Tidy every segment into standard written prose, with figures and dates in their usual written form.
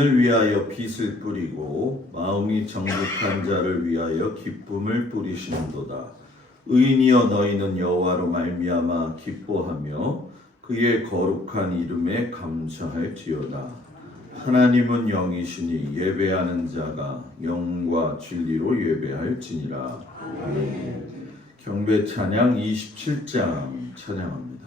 의인을 위하여 빛을 뿌리고 마음이 정직한 자를 위하여 기쁨을 뿌리시는도다. 의인이여 너희는 여호와로 말미암아 기뻐하며 그의 거룩한 이름에 감사할지어다. 하나님은 영이시니 예배하는 자가 영과 진리로 예배할지니라. 아멘. 경배 찬양 27장 찬양합니다.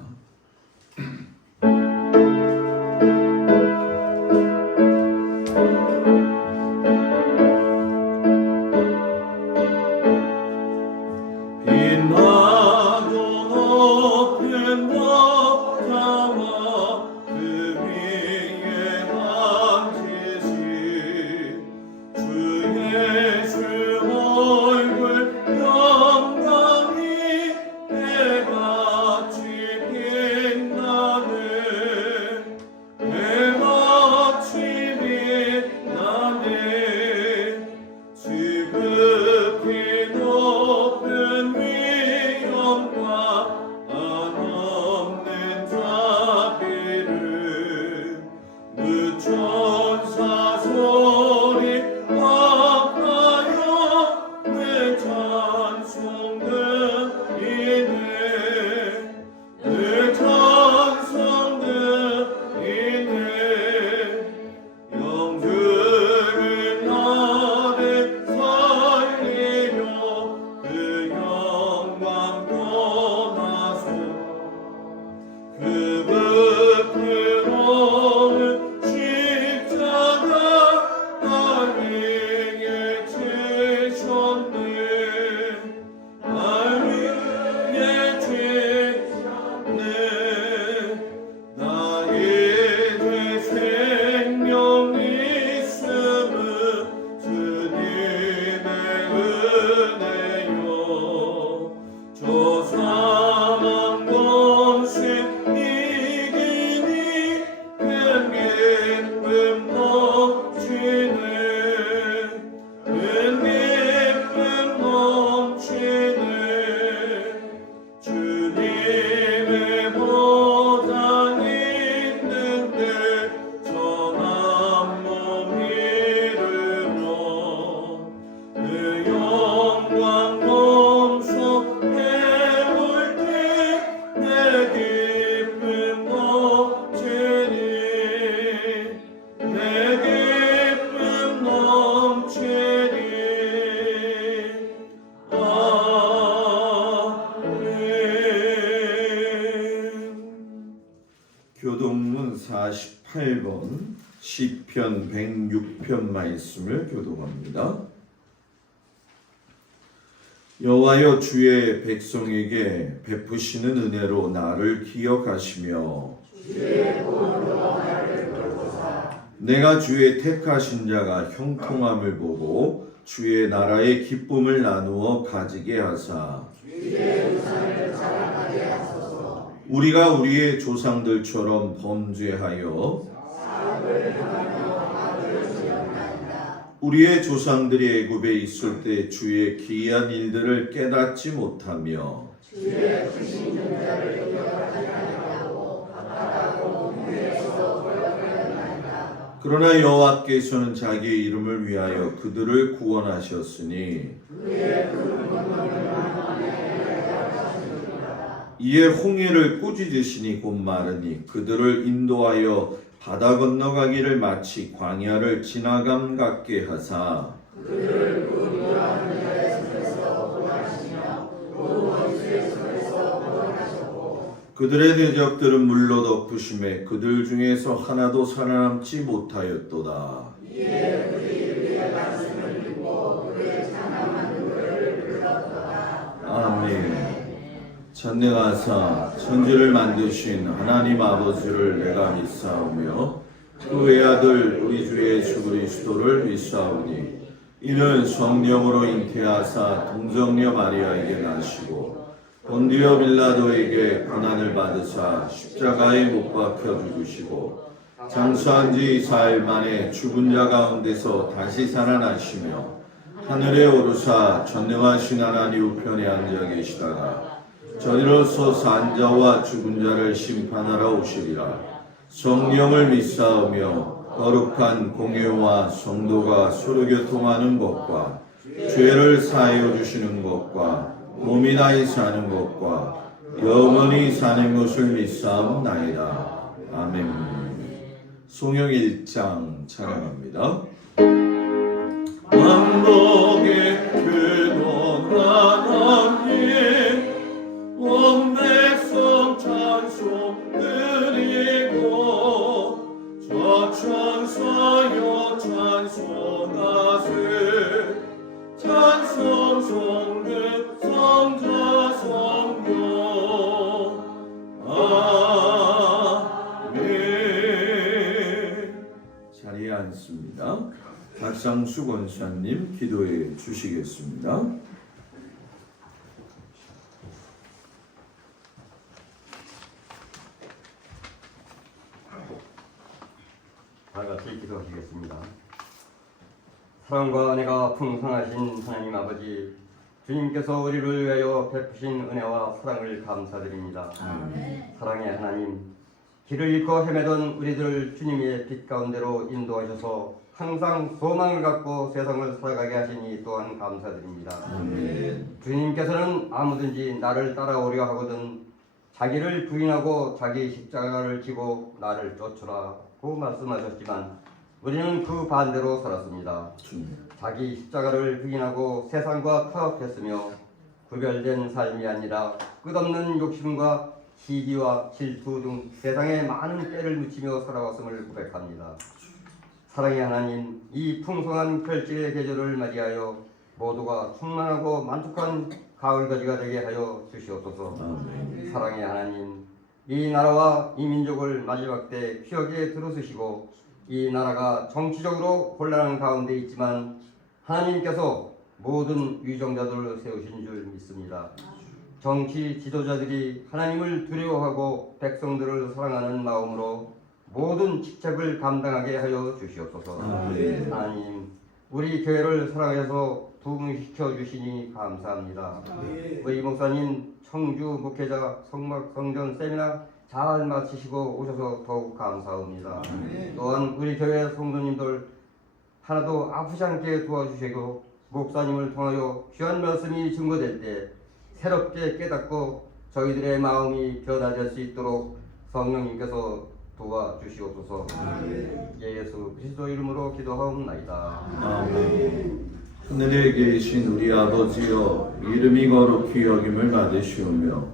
교동문 48번 시편 106편 말씀을 교동합니다. 여호와여 주의 백성에게 베푸시는 은혜로 나를 기억하시며 내가 주의 택하신 자가 형통함을 보고 주의 나라의 기쁨을 나누어 가지게 하사 우리가 우리의 조상들처럼 범죄하여 우리의 조상들이 애굽에 있을 때 주의 기이한 일들을 깨닫지 못하며 주의 크신 능력을 기억하지 아니하고 바다하고 물에서 돌아가려나이다. 그러나 여호와께서는 자기의 이름을 위하여 그들을 구원하셨으니 이에 홍해를 꾸짖으시니 곧 마르니 그들을 인도하여 바다 건너가기를 마치 광야를 지나감 같게 하사 그들을 구원하는 자의 손에서 구원하시며 또 원수의 손에서 구원하셨고 그들의 대적들은 물로 덮으심에 그들 중에서 하나도 살아남지 못하였도다. 이에 그들이 그의 말씀을 듣고 그의 찬양한 노래를 불렀도다. 아멘. 전능하사 천지를 만드신 하나님 아버지를 내가 믿사오며 그 외아들 우리 주 예수 그리스도를 믿사오니 이는 성령으로 잉태하사 동정녀 마리아에게 나시고 본디오 빌라도에게 고난을 받으사 십자가에 못 박혀 죽으시고 장수한 지 4일 만에 죽은 자 가운데서 다시 살아나시며 하늘에 오르사 전능하신 하나님 우편에 앉아 계시다가 저리로서 산 자와 죽은 자를 심판하러 오시리라. 성령을 믿사오며 거룩한 공예와 성도가 서로 교통하는 것과 죄를 사하여 주시는 것과 몸이 다히 사는 것과 영원히 사는 것을 믿사옵나이다. 아멘. 송영 1장 찬양합니다. 왕복의 근원 하나님 온 백성 찬송 드리고 저 천사여 찬송하세 찬송 성급 성자 성령 아멘. 자리에 앉습니다. 박상수 권사님 기도해 주시겠습니다. 다 같이 기도하시겠습니다. 사랑과 은혜가 풍성하신 하나님 아버지, 주님께서 우리를 위하여 베푸신 은혜와 사랑을 감사드립니다. 사랑의 하나님, 길을 잃고 헤매던 우리들을 주님의 빛 가운데로 인도하셔서 항상 소망을 갖고 세상을 살아가게 하시니 또한 감사드립니다. 주님께서는 아무든지 나를 따라오려 하거든 자기를 부인하고 자기 십자가를 지고 나를 쫓으라고 말씀하셨지만 우리는 그 반대로 살았습니다. 자기 십자가를 부인하고 세상과 타협했으며 구별된 삶이 아니라 끝없는 욕심과 시기와 질투 등 세상에 많은 때를 묻히며 살아왔음을 고백합니다. 사랑의 하나님, 이 풍성한 별질의 계절을 맞이하여 모두가 충만하고 만족한 가을가지가 되게 하여 주시옵소서. 사랑의 하나님, 이 나라와 이 민족을 마지막 때 기억에 들어주시고 이 나라가 정치적으로 곤란한 가운데 있지만 하나님께서 모든 위정자들을 세우신 줄 믿습니다. 정치 지도자들이 하나님을 두려워하고 백성들을 사랑하는 마음으로 모든 직책을 감당하게 하여 주시옵소서. 하나님, 우리 교회를 사랑해서 부흥시켜 주시니 감사합니다. 우리 목사님 청주 목회자 성전 세미나 잘 마치시고 오셔서 더욱 감사합니다. 또한 우리 교회 성도님들 하나도 아프지 않게 도와주시고 목사님을 통하여 귀한 말씀이 증거될 때 새롭게 깨닫고 저희들의 마음이 변화될 수 있도록 성령님께서 도와주시옵소서. 예수 그리스도 이름으로 기도하옵나이다. 아멘. 하늘에 계신 우리 아버지여, 이름이 거룩히 여김을 받으시오며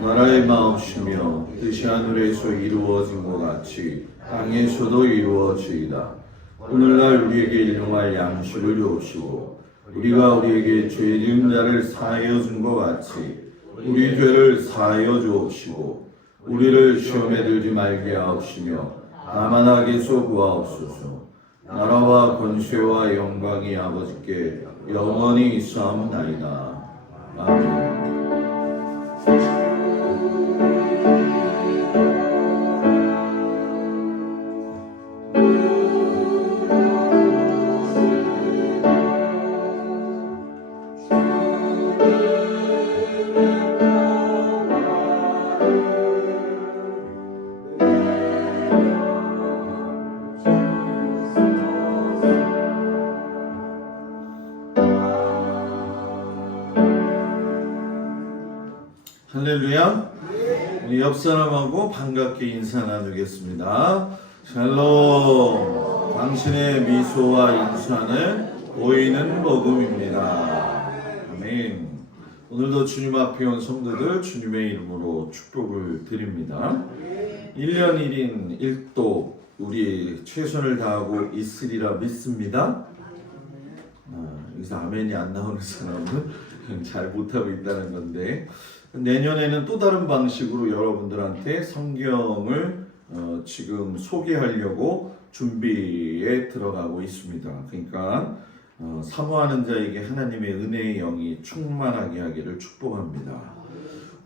나라의 마음이시며 뜻이 하늘에서 이루어진 것 같이 땅에서도 이루어지이다. 오늘날 우리에게 일용할 양식을 주옵시고 우리가 우리에게 죄 지은 자를 사하여 준 것 같이 우리 죄를 사하여 주옵시고 우리를 시험에 들지 말게 하옵시며 다만 악에서 구하옵소서. 나라와 권세와 영광이 아버지께 영원히 있사옵나이다. 아멘. 할렐루야. 우리 옆 사람하고 반갑게 인사 나누겠습니다. 샬롬. 당신의 미소와 인사는 보이는 복음입니다. 아멘. 오늘도 주님 앞에 온 성도들 주님의 이름으로 축복을 드립니다. 1년 1인 1도 우리 최선을 다하고 있으리라 믿습니다. 여기서 아멘이 안 나오는 사람은 잘 못하고 있다는 건데, 내년에는 또 다른 방식으로 여러분들한테 성경을 지금 소개하려고 준비에 들어가고 있습니다. 그러니까 사모하는 자에게 하나님의 은혜의 영이 충만하게 하기를 축복합니다.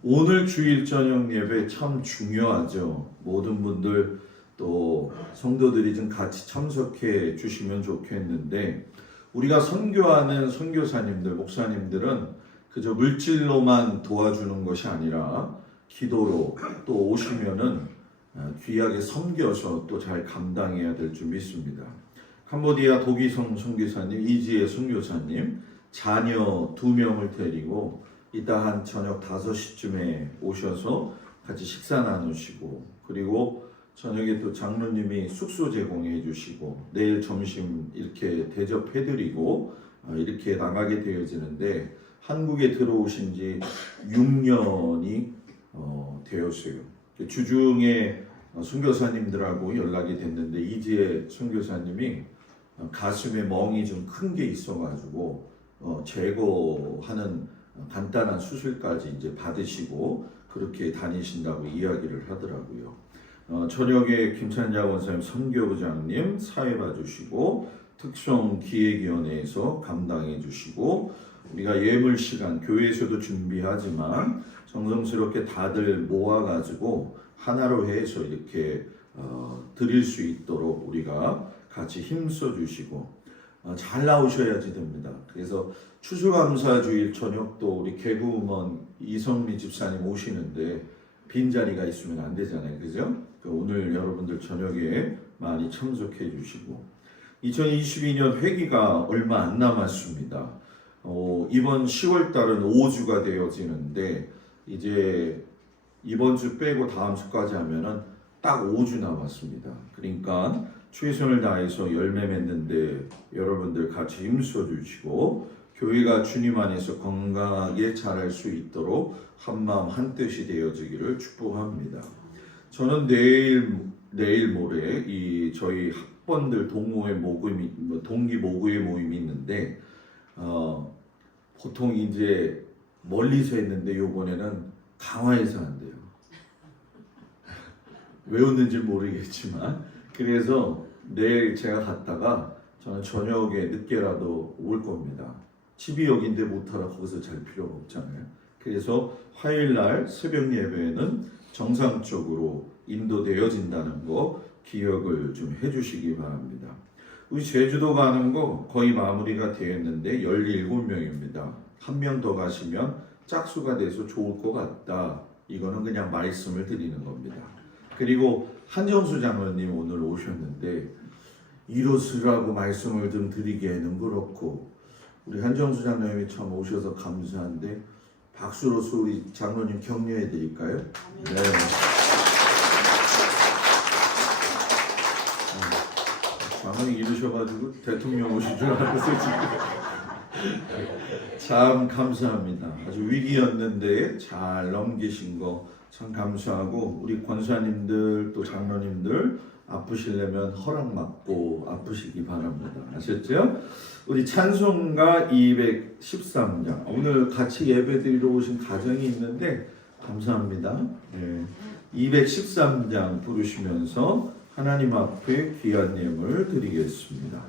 오늘 주일 저녁 예배 참 중요하죠. 모든 분들 또 성도들이 좀 같이 참석해 주시면 좋겠는데, 우리가 선교하는 선교사님들, 목사님들은 그저 물질로만 도와주는 것이 아니라 기도로 또 오시면은 귀하게 섬겨서 또 잘 감당해야 될 줄 믿습니다. 캄보디아 도기성 선교사님, 이지혜 선교사님 자녀 2명을 데리고 이따 한 저녁 5시쯤에 오셔서 같이 식사 나누시고, 그리고 저녁에 또 장로님이 숙소 제공해 주시고 내일 점심 이렇게 대접해드리고 이렇게 나가게 되어지는데, 한국에 들어오신 지 6년이 되었어요. 주중에 선교사님들하고 연락이 됐는데, 이지혜 선교사님이 가슴에 멍이 좀 큰 게 있어가지고 제거하는 간단한 수술까지 이제 받으시고 그렇게 다니신다고 이야기를 하더라고요. 저녁에 김찬자 원사님 선교부장님 사회 봐주시고, 특성기획위원회에서 감당해 주시고, 우리가 예물 시간 교회에서도 준비하지만 정성스럽게 다들 모아가지고 하나로 해서 이렇게 드릴 수 있도록 우리가 같이 힘써 주시고 잘 나오셔야지 됩니다. 그래서 추수감사주일 저녁도 우리 개구먼 이성미 집사님 오시는데 빈자리가 있으면 안 되잖아요, 그죠? 오늘 여러분들 저녁에 많이 참석해 주시고, 2022년 회기가 얼마 안 남았습니다. 이번 10월 달은 5주가 되어지는데, 이제 이번 주 빼고 다음 주까지 하면은 딱 5주 남았습니다. 그러니까 최선을 다해서 열매 맺는데 여러분들 같이 힘써 주시고, 교회가 주님 안에서 건강하게 자랄 수 있도록 한마음 한뜻이 되어지기를 축복합니다. 저는 내일 모레 이 저희 학번들 동호회 모임이, 동기 모구의 모임이 있는데 보통 이제 멀리서 했는데 요번에는 강화에서 한대요. 왜 웃는지 모르겠지만, 그래서 내일 제가 갔다가 저는 저녁에 늦게라도 올 겁니다. 집이 여기인데 못하라 거기서 잘 필요가 없잖아요. 그래서 화요일날 새벽 예배는 정상적으로 인도되어진다는 거 기억을 좀 해주시기 바랍니다. 우리 제주도 가는 거 거의 마무리가 되었는데 17명입니다. 한 명 더 가시면 짝수가 돼서 좋을 것 같다. 이거는 그냥 말씀을 드리는 겁니다. 그리고 한정수 장로님 오늘 오셨는데 이로쓰라고 말씀을 좀 드리기에는 그렇고, 우리 한정수 장로님이 참 오셔서 감사한데 박수로서 우리 장로님 격려해 드릴까요? 네. 장로님 이러셔가지고 대통령 오신 줄 알았어요 지금. 참 감사합니다. 아주 위기였는데 잘 넘기신 거 참 감사하고, 우리 권사님들 또 장로님들 아프시려면 허락 받고 아프시기 바랍니다. 아셨죠? 우리 찬송가 213장 오늘 같이 예배드리러 오신 가정이 있는데 감사합니다. 네. 213장 부르시면서 하나님 앞에 귀한 예물 드리겠습니다.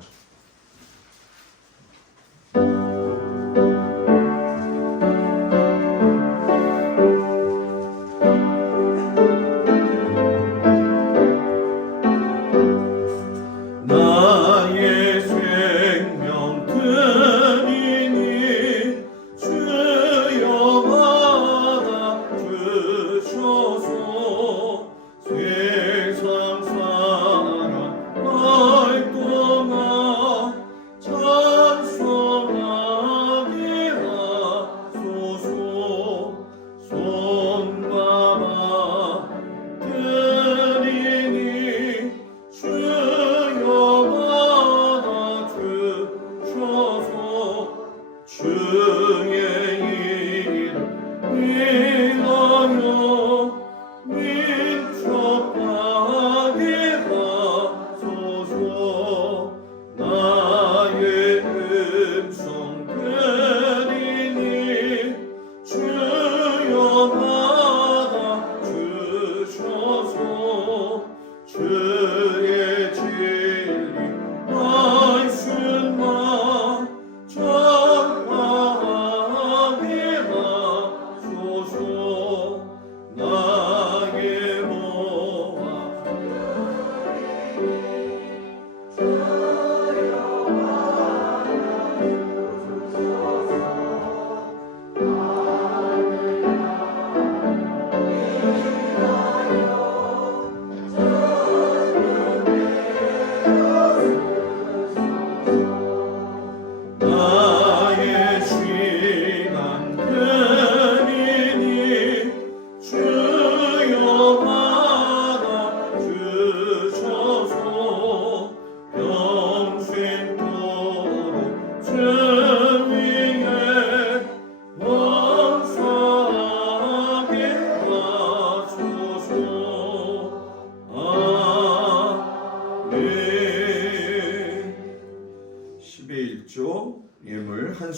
나의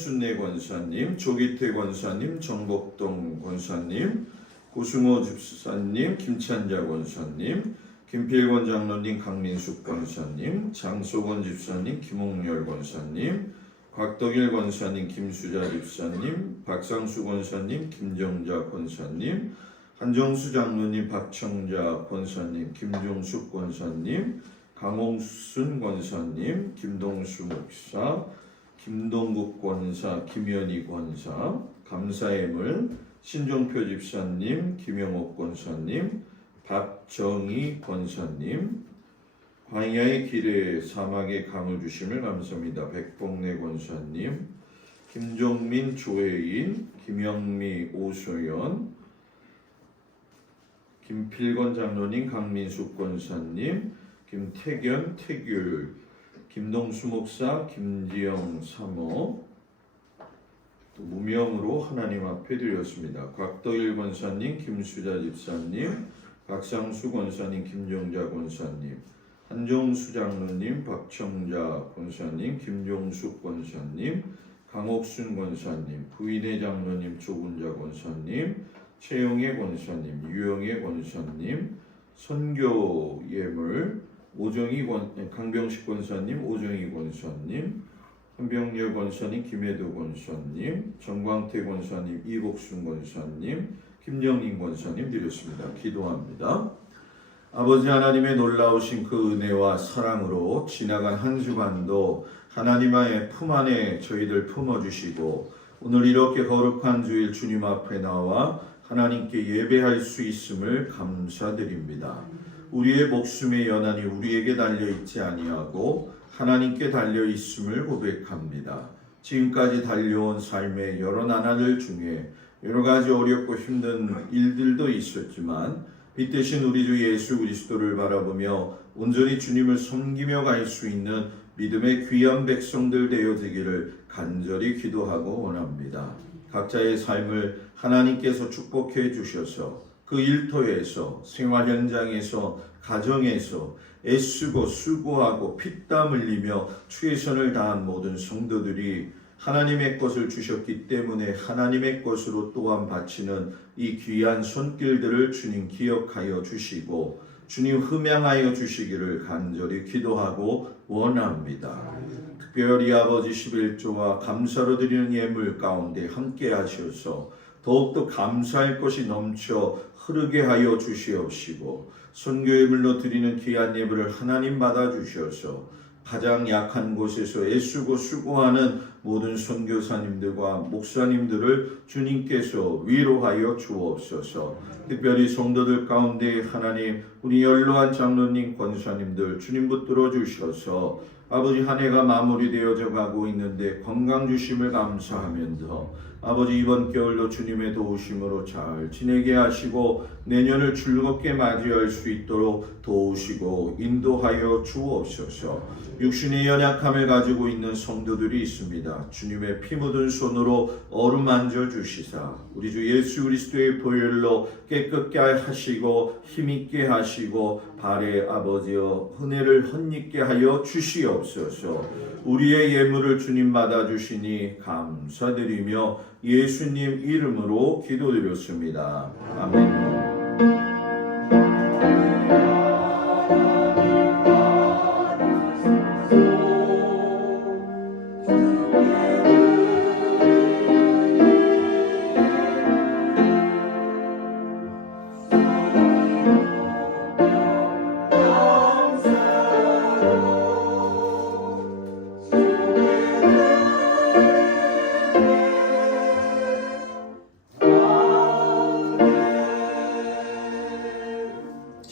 한순례 권사님, 조기태 권사님, 정복동 권사님, 고승호 집사님, 김찬자 권사님, 김필권 장로님, 강민숙 권사님, 장소건 집사님, 김홍열 권사님, 곽덕일 권사님, 김수자 집사님, 박상수 권사님, 김정자 권사님, 한정수 장로님, 박청자 권사님, 김종숙 권사님, 강홍순 권사님, 김동수 목사, 김동국 권사, 김현희 권사, 감사의물, 신종표 집사님, 김영옥 권사님, 박정희 권사님, 광야의 길에 사막의 강을 주심을 감사합니다. 백봉래 권사님, 김종민 조혜인, 김영미 오소연, 김필건 장로님, 강민숙 권사님, 김태견, 태귤, 김동수 목사, 김지영 사모, 또 무명으로 하나님 앞에 드렸습니다. 곽덕일 권사님, 김수자 집사님, 박상수 권사님, 김정자 권사님, 한종수 장로님, 박청자 권사님, 김종숙 권사님, 강옥순 권사님, 부인의 장로님, 조군자 권사님, 최영애 권사님, 유영애 권사님, 선교 예물, 강병식 권사님, 오정희 권사님, 한병렬 권사님, 김혜도 권사님, 정광태 권사님, 이복순 권사님, 김정인 권사님 드렸습니다. 기도합니다. 아버지 하나님의 놀라우신 그 은혜와 사랑으로 지나간 한 주간도 하나님의 품 안에 저희들 품어주시고 오늘 이렇게 거룩한 주일 주님 앞에 나와 하나님께 예배할 수 있음을 감사드립니다. 우리의 목숨의 연한이 우리에게 달려있지 아니하고 하나님께 달려있음을 고백합니다. 지금까지 달려온 삶의 여러 나날들 중에 여러 가지 어렵고 힘든 일들도 있었지만 빛되신 우리 주 예수 그리스도를 바라보며 온전히 주님을 섬기며 갈 수 있는 믿음의 귀한 백성들 되어지기를 간절히 기도하고 원합니다. 각자의 삶을 하나님께서 축복해 주셔서 그 일터에서 생활 현장에서 가정에서 애쓰고 수고하고 피땀 흘리며 최선을 다한 모든 성도들이 하나님의 것을 주셨기 때문에 하나님의 것으로 또한 바치는 이 귀한 손길들을 주님 기억하여 주시고 주님 흠양하여 주시기를 간절히 기도하고 원합니다. 특별히 아버지 11조와 감사로 드리는 예물 가운데 함께 하셔서 더욱더 감사할 것이 넘쳐 흐르게 하여 주시옵시고 선교예물로 드리는 귀한 예물을 하나님 받아주셔서 가장 약한 곳에서 애쓰고 수고하는 모든 선교사님들과 목사님들을 주님께서 위로하여 주옵소서. 특별히 성도들 가운데 하나님 우리 연로한 장로님 권사님들 주님 붙들어 주셔서 아버지 한 해가 마무리되어져 가고 있는데 건강 주심을 감사하면서 아버지 이번 겨울도 주님의 도우심으로 잘 지내게 하시고 내년을 즐겁게 맞이할 수 있도록 도우시고 인도하여 주옵소서. 육신의 연약함을 가지고 있는 성도들이 있습니다. 주님의 피 묻은 손으로 어루만져 주시사 우리 주 예수 그리스도의 보혈로 깨끗게 하시고 힘있게 하시고 발에 아버지여 은혜를 헛입게 하여 주시옵소서. 우리의 예물을 주님 받아주시니 감사드리며 예수님 이름으로 기도드렸습니다. 아멘.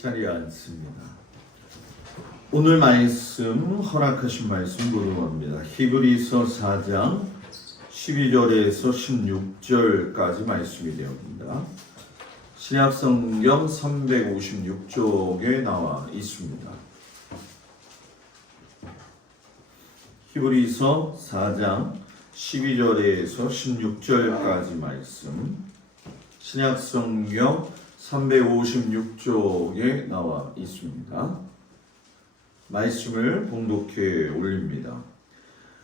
자리에 앉습니다. 오늘 말씀 허락하신 말씀 보도합니다. 히브리서 4장 12절에서 16절까지 말씀이 되었습니다. 신약성경 356쪽에 나와 있습니다. 히브리서 4장 12절에서 16절까지 말씀 신약성경 356쪽에 나와 있습니다. 말씀을 봉독해 올립니다.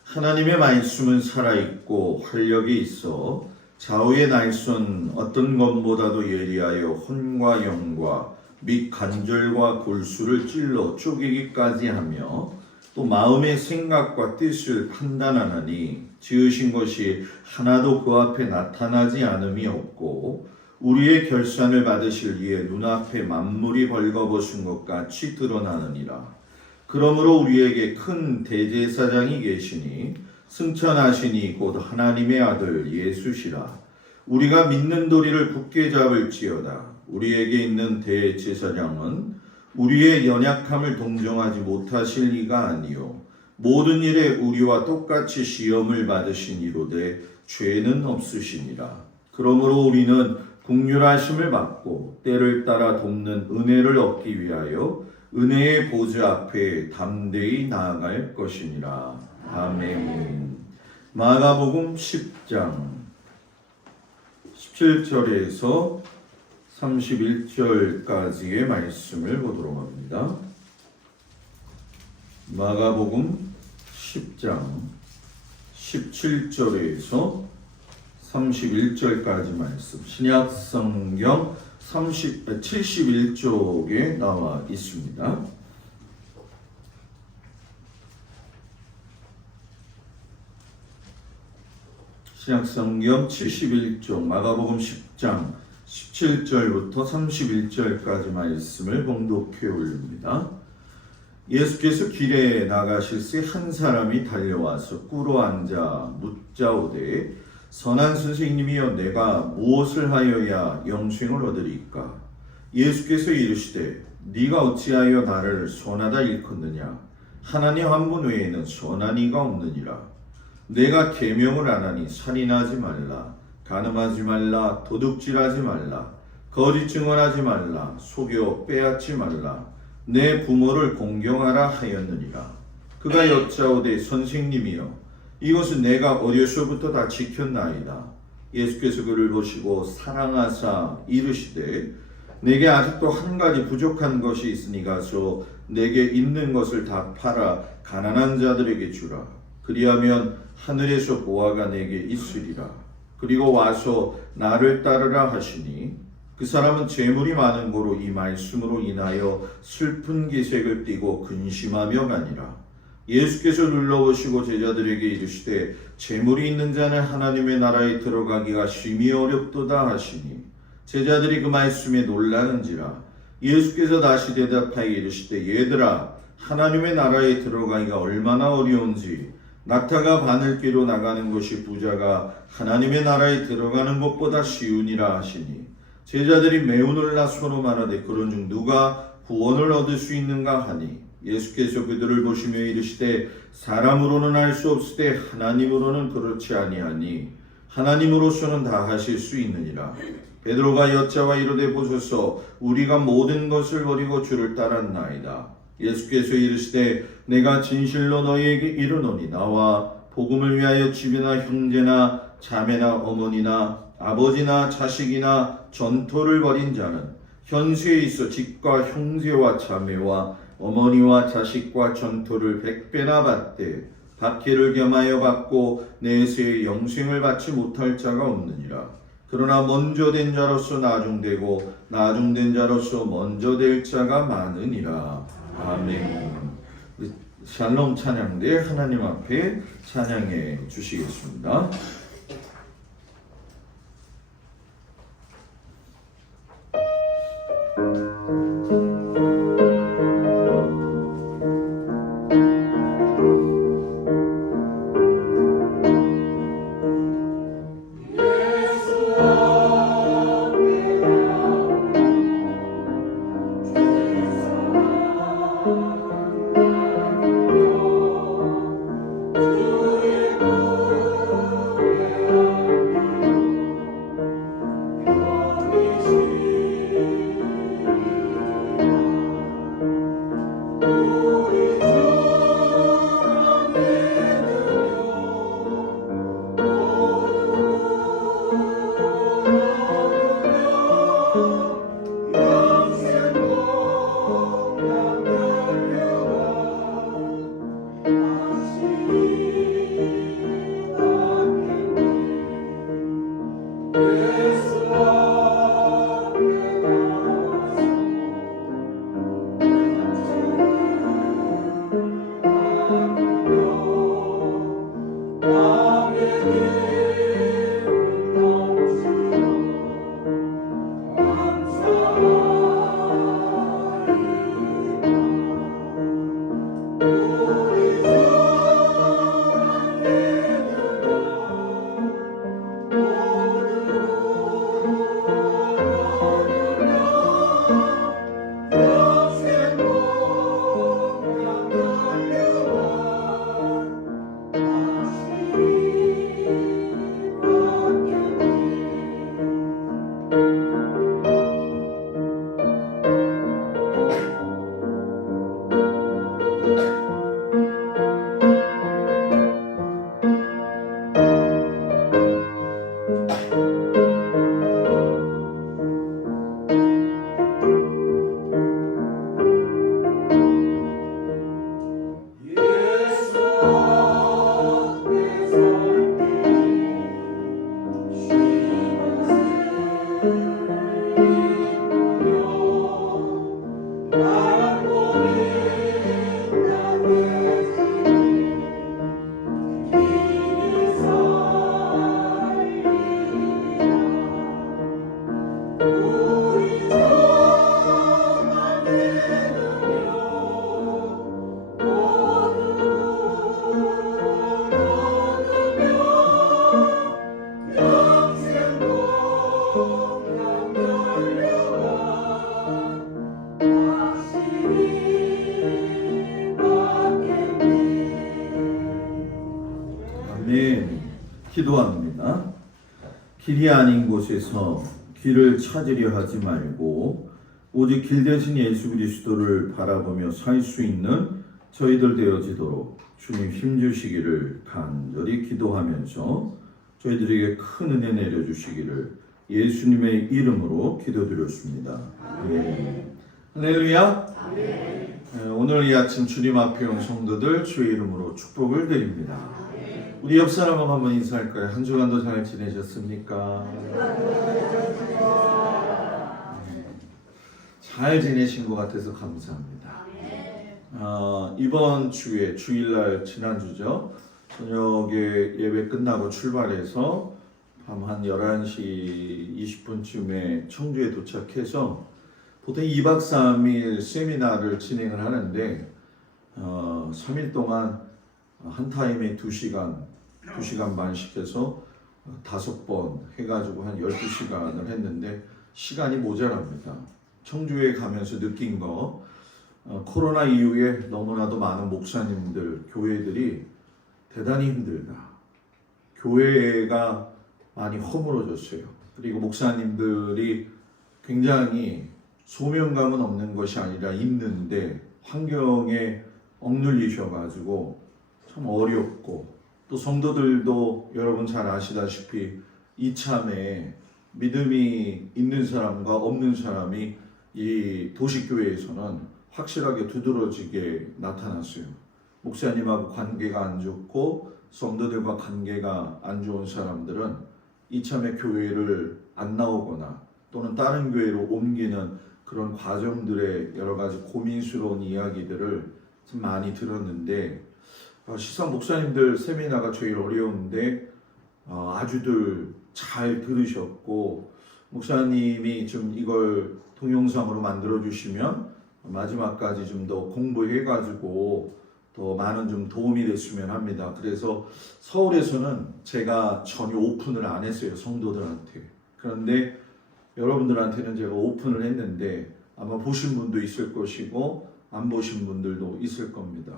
하나님의 말씀은 살아있고 활력이 있어 좌우의 날선 어떤 것보다도 예리하여 혼과 영과 및 관절과 골수를 찔러 쪼개기까지 하며 또 마음의 생각과 뜻을 판단하나니 지으신 것이 하나도 그 앞에 나타나지 않음이 없고 우리의 결산을 받으실 이에 눈앞에 만물이 벌거벗은 것 같이 드러나느니라. 그러므로 우리에게 큰 대제사장이 계시니 승천하시니 곧 하나님의 아들 예수시라. 우리가 믿는 도리를 굳게 잡을지어다. 우리에게 있는 대제사장은 우리의 연약함을 동정하지 못하실 리가 아니요 모든 일에 우리와 똑같이 시험을 받으시니로되 죄는 없으시니라. 그러므로 우리는 긍휼하심을 받고 때를 따라 돕는 은혜를 얻기 위하여 은혜의 보좌 앞에 담대히 나아갈 것이니라. 아멘. 마가복음 10장 17절에서 31절까지의 말씀을 보도록 합니다. 마가복음 10장 17절에서 31절까지 말씀, 신약성경 71쪽에 나와 있습니다. 신약성경 71쪽 마가복음 10장 17절부터 31절까지 말씀을 봉독해 올립니다. 예수께서 길에 나가실새 한 사람이 달려와서 꿇어 앉아 묻자오되 선한 선생님이여 내가 무엇을 하여야 영생을 얻으리까? 예수께서 이르시되 네가 어찌하여 나를 선하다 일컫느냐? 하나님 한 분 외에는 선한 이가 없느니라. 내가 계명을 안 하니 살인하지 말라, 간음하지 말라, 도둑질하지 말라, 거짓 증언하지 말라, 속여 빼앗지 말라, 내 부모를 공경하라 하였느니라. 그가 여짜오되 선생님이여 이것은 내가 어려서부터 다 지켰나이다. 예수께서 그를 보시고 사랑하사 이르시되 내게 아직도 한 가지 부족한 것이 있으니 가서 내게 있는 것을 다 팔아 가난한 자들에게 주라. 그리하면 하늘에서 보화가 내게 있으리라. 그리고 와서 나를 따르라 하시니 그 사람은 재물이 많은 고로 이 말씀으로 인하여 슬픈 기색을 띠고 근심하며 가니라. 예수께서 눌러보시고 제자들에게 이르시되 재물이 있는 자는 하나님의 나라에 들어가기가 심히 어렵도다 하시니 제자들이 그 말씀에 놀라는지라. 예수께서 다시 대답하여 이르시되 얘들아 하나님의 나라에 들어가기가 얼마나 어려운지 낙타가 바늘귀로 나가는 것이 부자가 하나님의 나라에 들어가는 것보다 쉬우니라 하시니 제자들이 매우 놀라 서로 말하되 그런즉 누가 구원을 얻을 수 있는가 하니 예수께서 그들을 보시며 이르시되 사람으로는 알 수 없으되 하나님으로는 그렇지 아니하니 하나님으로서는 다 하실 수 있느니라. 베드로가 여짜와 이르되 보소서 우리가 모든 것을 버리고 주를 따랐나이다. 예수께서 이르시되 내가 진실로 너희에게 이르노니 나와 복음을 위하여 집이나 형제나 자매나 어머니나 아버지나 자식이나 전토를 벌인 자는 현세에 있어 집과 형제와 자매와 어머니와 자식과 전토를 100배나 받되 박해를 겸하여 받고 내세에 영생을 받지 못할 자가 없느니라. 그러나 먼저 된 자로서 나중되고 나중된 자로서 먼저 될 자가 많으니라. 아멘. 샬롬 찬양대 하나님 앞에 찬양해 주시겠습니다. 아멘. 기도합니다. 길이 아닌 곳에서 길을 찾으려 하지 말고 오직 길 대신 예수 그리스도를 바라보며 살 수 있는 저희들 되어지도록 주님 힘주시기를 간절히 기도하면서 저희들에게 큰 은혜 내려주시기를 예수님의 이름으로 기도드렸습니다. 아멘. 할렐루야. 오늘 이 아침 주님 앞에 온 성도들 주의 이름으로 축복을 드립니다. 우리 옆 사람하고 한번 인사할까요? 한 주간도 잘 지내셨습니까? 잘 지내신 것 같아서 감사합니다. 이번 주에 주일날 지난주죠. 저녁에 예배 끝나고 출발해서 밤 한 11시 20분쯤에 청주에 도착해서 보통 2박 3일 세미나를 진행을 하는데 3일 동안 한 타임에 2시간 반씩 해서 5번 해가지고 한 12시간을 했는데 시간이 모자랍니다. 청주에 가면서 느낀 거 코로나 이후에 너무나도 많은 목사님들, 교회들이 대단히 힘들다. 교회가 많이 허물어졌어요. 그리고 목사님들이 굉장히 소명감은 없는 것이 아니라 있는데 환경에 억눌리셔가지고 참 어렵고 또 성도들도 여러분 잘 아시다시피 이참에 믿음이 있는 사람과 없는 사람이 이 도시교회에서는 확실하게 두드러지게 나타났어요. 목사님하고 관계가 안 좋고 성도들과 관계가 안 좋은 사람들은 이참에 교회를 안 나오거나 또는 다른 교회로 옮기는 그런 과정들의 여러 가지 고민스러운 이야기들을 참 많이 들었는데 시상 목사님들 세미나가 제일 어려운데 아주들 잘 들으셨고 목사님이 좀 이걸 동영상으로 만들어 주시면 마지막까지 좀 더 공부해가지고 더 많은 좀 도움이 됐으면 합니다. 그래서 서울에서는 제가 전혀 오픈을 안 했어요, 성도들한테. 그런데 여러분들한테는 제가 오픈을 했는데 아마 보신 분도 있을 것이고 안 보신 분들도 있을 겁니다.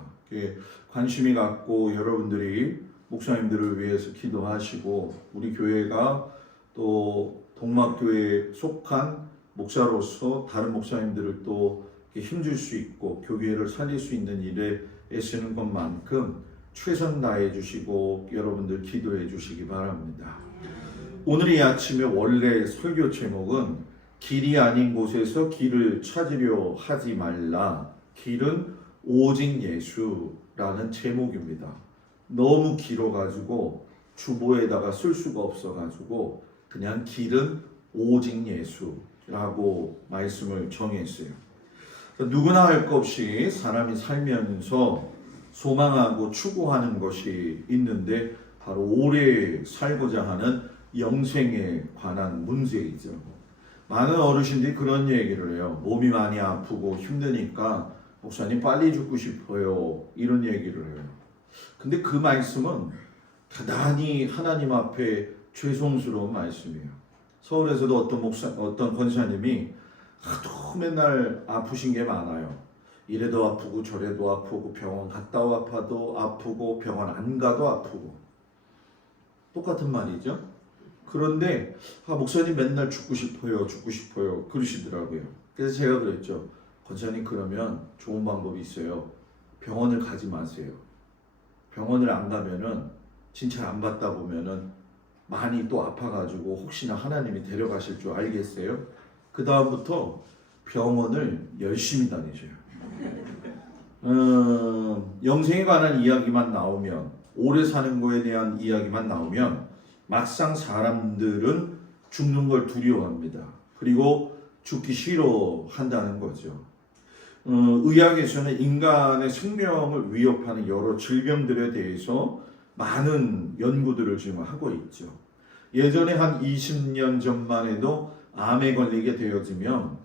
관심이 갖고 여러분들이 목사님들을 위해서 기도하시고 우리 교회가 또 동막교회에 속한 목사로서 다른 목사님들을 또 힘줄 수 있고 교회를 살릴 수 있는 일에 애쓰는 것만큼 최선 다해 주시고 여러분들 기도해 주시기 바랍니다. 오늘 이 아침에 원래 설교 제목은 길이 아닌 곳에서 길을 찾으려 하지 말라. 길은 오직 예수라는 제목입니다. 너무 길어가지고 주보에다가 쓸 수가 없어가지고 그냥 길은 오직 예수라고 말씀을 정했어요. 누구나 할 것 없이 사람이 살면서 소망하고 추구하는 것이 있는데 바로 오래 살고자 하는 영생에 관한 문제이죠. 많은 어르신들이 그런 얘기를 해요. 몸이 많이 아프고 힘드니까 목사님 빨리 죽고 싶어요. 이런 얘기를 해요. 근데 그 말씀은 대단히 하나님 앞에 죄송스러운 말씀이에요. 서울에서도 어떤 권사님이 하도 맨날 아프신 게 많아요. 이래도 아프고 저래도 아프고 병원 갔다 와도 아프고 병원 안 가도 아프고 똑같은 말이죠. 그런데 목사님 맨날 죽고 싶어요 그러시더라고요. 그래서 제가 그랬죠. 권사님 그러면 좋은 방법이 있어요. 병원을 가지 마세요. 병원을 안 가면은 진짜 안 받다 보면은 많이 또 아파가지고 혹시나 하나님이 데려가실 줄 알겠어요? 그 다음부터 병원을 열심히 다니셔요. 영생에 관한 이야기만 나오면 오래 사는 거에 대한 이야기만 나오면 막상 사람들은 죽는 걸 두려워합니다. 그리고 죽기 싫어한다는 거죠. 의학에서는 인간의 생명을 위협하는 여러 질병들에 대해서 많은 연구들을 지금 하고 있죠. 예전에 한 20년 전만 해도 암에 걸리게 되어지면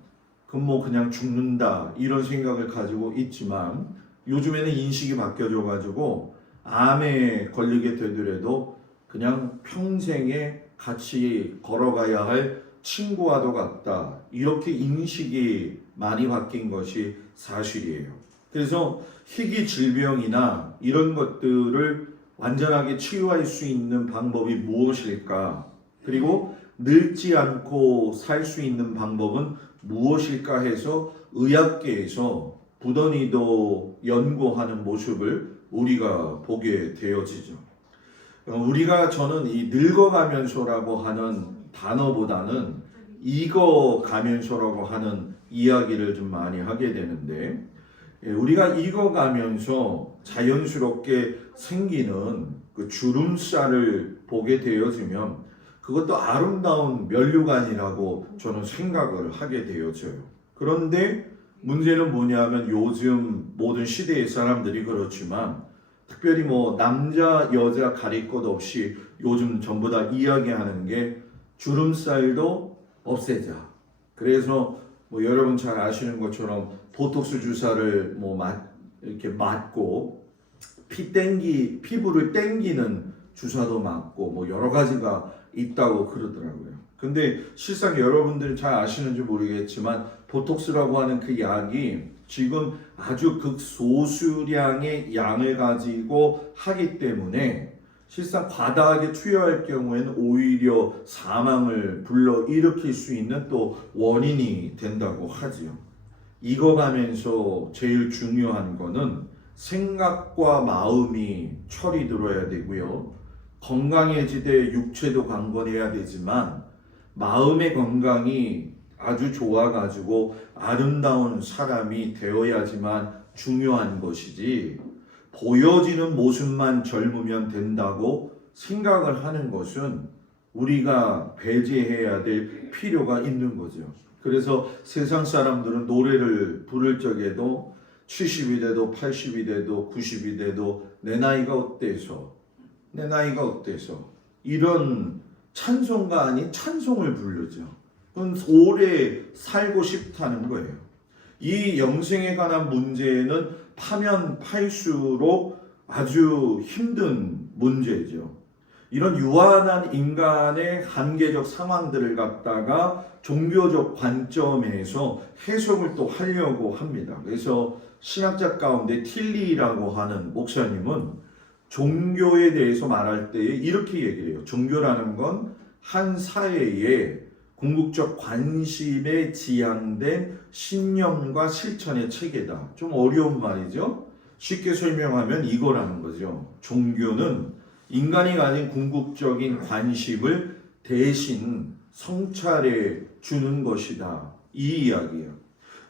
그냥 죽는다 이런 생각을 가지고 있지만 요즘에는 인식이 바뀌어져 가지고 암에 걸리게 되더라도 그냥 평생에 같이 걸어가야 할 친구와도 같다 이렇게 인식이 많이 바뀐 것이 사실이에요. 그래서 희귀 질병이나 이런 것들을 완전하게 치유할 수 있는 방법이 무엇일까? 그리고 늙지 않고 살 수 있는 방법은 무엇일까 해서 의학계에서 부단히도 연구하는 모습을 우리가 보게 되어지죠. 저는 이 늙어가면서라고 하는 단어보다는 익어가면서라고 하는 이야기를 좀 많이 하게 되는데, 우리가 익어가면서 자연스럽게 생기는 그 주름살을 보게 되어지면 그것도 아름다운 면류관이라고 저는 생각을 하게 되어져요. 그런데 문제는 뭐냐면 요즘 모든 시대의 사람들이 그렇지만 특별히 남자 여자 가릴 것 없이 요즘 전부 다 이야기하는 게 주름살도 없애자. 그래서 여러분 잘 아시는 것처럼 보톡스 주사를 이렇게 맞고 피부를 땡기는 주사도 맞고 여러 가지가 있다고 그러더라고요. 근데 실상 여러분들이 잘 아시는지 모르겠지만 보톡스라고 하는 그 약이 지금 아주 극소수량의 양을 가지고 하기 때문에 실상 과다하게 투여할 경우에는 오히려 사망을 불러일으킬 수 있는 또 원인이 된다고 하지요. 익어가면서 제일 중요한 거는 생각과 마음이 철이 들어야 되고요. 건강해지되 육체도 강건해야 되지만 마음의 건강이 아주 좋아가지고 아름다운 사람이 되어야지만 중요한 것이지 보여지는 모습만 젊으면 된다고 생각을 하는 것은 우리가 배제해야 될 필요가 있는 거죠. 그래서 세상 사람들은 노래를 부를 적에도 70이 돼도 80이 돼도 90이 돼도 내 나이가 어때서 이런 찬송가 아닌 찬송을 부르죠. 그건 오래 살고 싶다는 거예요. 이 영생에 관한 문제는 파면 팔수록 아주 힘든 문제죠. 이런 유한한 인간의 한계적 상황들을 갖다가 종교적 관점에서 해석을 또 하려고 합니다. 그래서 신학자 가운데 틸리라고 하는 목사님은 종교에 대해서 말할 때에 이렇게 얘기를 해요. 종교라는 건 한 사회의 궁극적 관심에 지향된 신념과 실천의 체계다. 좀 어려운 말이죠. 쉽게 설명하면 이거라는 거죠. 종교는 인간이 가진 궁극적인 관심을 대신 성찰해 주는 것이다. 이 이야기예요.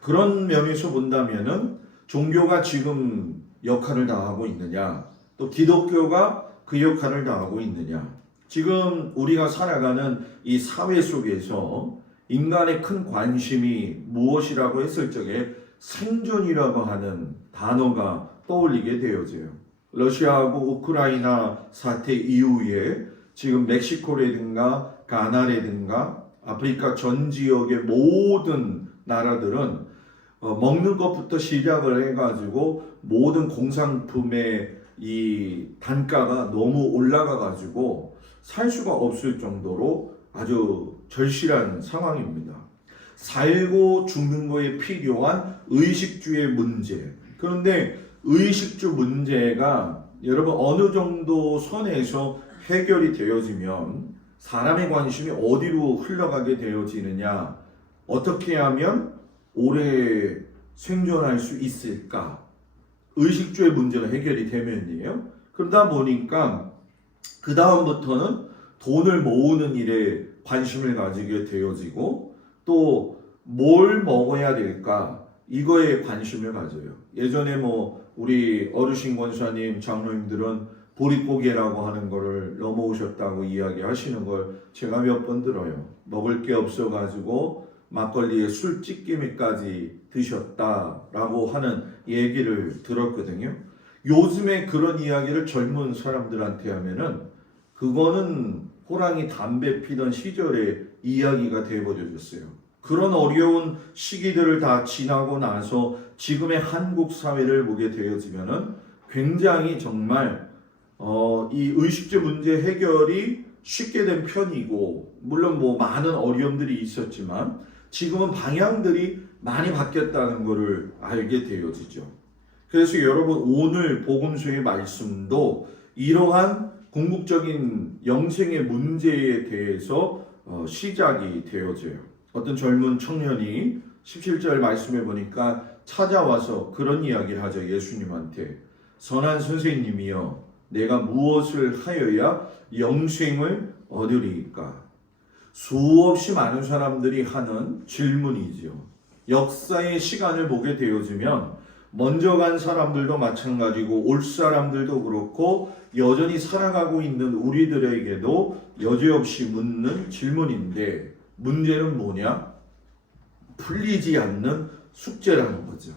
그런 면에서 본다면은 종교가 지금 역할을 다하고 있느냐, 또 기독교가 그 역할을 다하고 있느냐. 지금 우리가 살아가는 이 사회 속에서 인간의 큰 관심이 무엇이라고 했을 적에 생존이라고 하는 단어가 떠올리게 되어져요. 러시아하고 우크라이나 사태 이후에 지금 멕시코라든가 가나라든가 아프리카 전 지역의 모든 나라들은 먹는 것부터 시작을 해가지고 모든 공산품의 이 단가가 너무 올라가 가지고 살 수가 없을 정도로 아주 절실한 상황입니다. 살고 죽는 거에 필요한 의식주의 문제. 그런데 의식주 문제가 여러분 어느 정도 선에서 해결이 되어지면 사람의 관심이 어디로 흘러가게 되어지느냐, 어떻게 하면 오래 생존할 수 있을까? 의식주의 문제가 해결이 되면이에요. 그러다 보니까 그 다음부터는 돈을 모으는 일에 관심을 가지게 되어지고 또 뭘 먹어야 될까? 이거에 관심을 가져요. 예전에 우리 어르신 권사님, 장로님들은 보릿고개라고 하는 거를 넘어오셨다고 이야기하시는 걸 제가 몇 번 들어요. 먹을 게 없어가지고 막걸리에 술 찌개미까지 드셨다라고 하는 얘기를 들었거든요. 요즘에 그런 이야기를 젊은 사람들한테 하면은 그거는 호랑이 담배 피던 시절의 이야기가 되어버려졌어요. 그런 어려운 시기들을 다 지나고 나서 지금의 한국 사회를 보게 되어지면은 굉장히 정말 이 의식주 문제 해결이 쉽게 된 편이고, 물론 뭐 많은 어려움들이 있었지만 지금은 방향들이 많이 바뀌었다는 것을 알게 되어지죠. 그래서 여러분, 오늘 복음서의 말씀도 이러한 궁극적인 영생의 문제에 대해서 시작이 되어져요. 어떤 젊은 청년이 17절 말씀해 보니까 찾아와서 그런 이야기를 하죠. 예수님한테, 선한 선생님이여, 내가 무엇을 하여야 영생을 얻으리이까? 수없이 많은 사람들이 하는 질문이죠. 역사의 시간을 보게 되어지면 먼저 간 사람들도 마찬가지고 올 사람들도 그렇고 여전히 살아가고 있는 우리들에게도 여지없이 묻는 질문인데, 문제는 뭐냐? 풀리지 않는 숙제라는 거죠.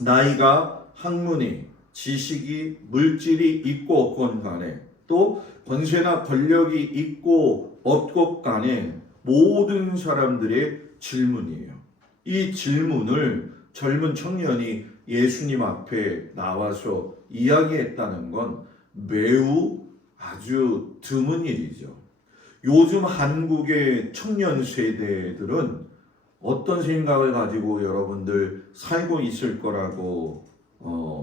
나이가, 학문이, 지식이, 물질이 있고 없건 간에, 또 권세나 권력이 있고 없건 간에 모든 사람들의 질문이에요. 이 질문을 젊은 청년이 예수님 앞에 나와서 이야기했다는 건 매우 아주 드문 일이죠. 요즘 한국의 청년 세대들은 어떤 생각을 가지고 여러분들 살고 있을 거라고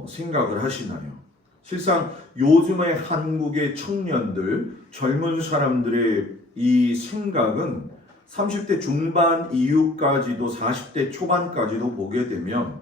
생각을 하시나요? 실상 요즘의 한국의 청년들, 젊은 사람들의 이 생각은 30대 중반 이후까지도 40대 초반까지도 보게 되면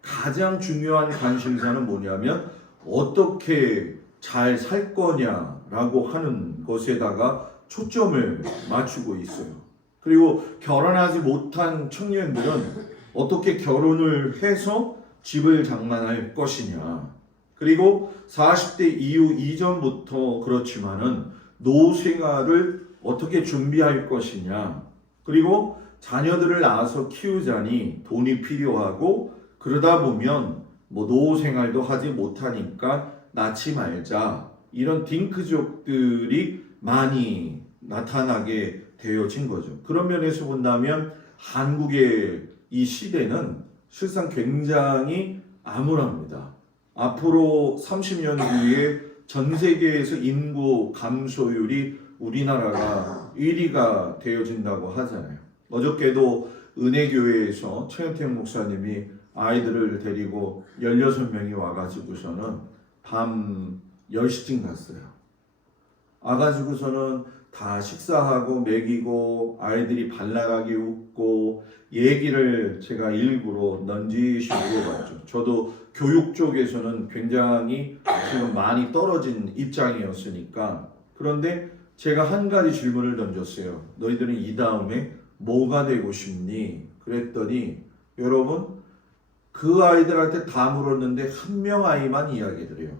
가장 중요한 관심사는 뭐냐면 어떻게 잘 살 거냐라고 하는 것에다가 초점을 맞추고 있어요. 그리고 결혼하지 못한 청년들은 어떻게 결혼을 해서 집을 장만할 것이냐. 그리고 40대 이후 이전부터 그렇지만은 노후 생활을 어떻게 준비할 것이냐. 그리고 자녀들을 낳아서 키우자니 돈이 필요하고, 그러다 보면 뭐 노후 생활도 하지 못하니까 낳지 말자. 이런 딩크족들이 많이 나타나게 되어진 거죠. 그런 면에서 본다면 한국의 이 시대는 실상 굉장히 암울합니다. 앞으로 30년 후에 전 세계에서 인구 감소율이 우리나라가 1위가 되어진다고 하잖아요. 어저께도 은혜교회에서 최현택 목사님이 아이들을 데리고 16명이 와가지고서는 밤 10시쯤 갔어요. 와가지고서는 다 식사하고 먹이고 아이들이 발랄하게 웃고 얘기를 제가 일부러 넌지시 물어봤죠. 저도 교육 쪽에서는 굉장히 지금 많이 떨어진 입장이었으니까. 그런데 제가 한 가지 질문을 던졌어요. 너희들은 이 다음에 뭐가 되고 싶니? 그랬더니 여러분, 그 아이들한테 다 물었는데 한 명 아이만 이야기를 해요.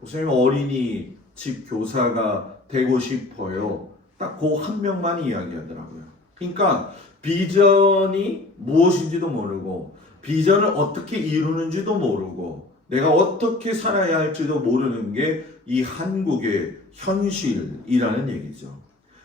목사님, 어린이집 교사가 되고 싶어요. 딱 그 한 명만 이야기하더라고요. 그러니까 비전이 무엇인지도 모르고, 비전을 어떻게 이루는지도 모르고, 내가 어떻게 살아야 할지도 모르는 게 이 한국의 현실이라는 얘기죠.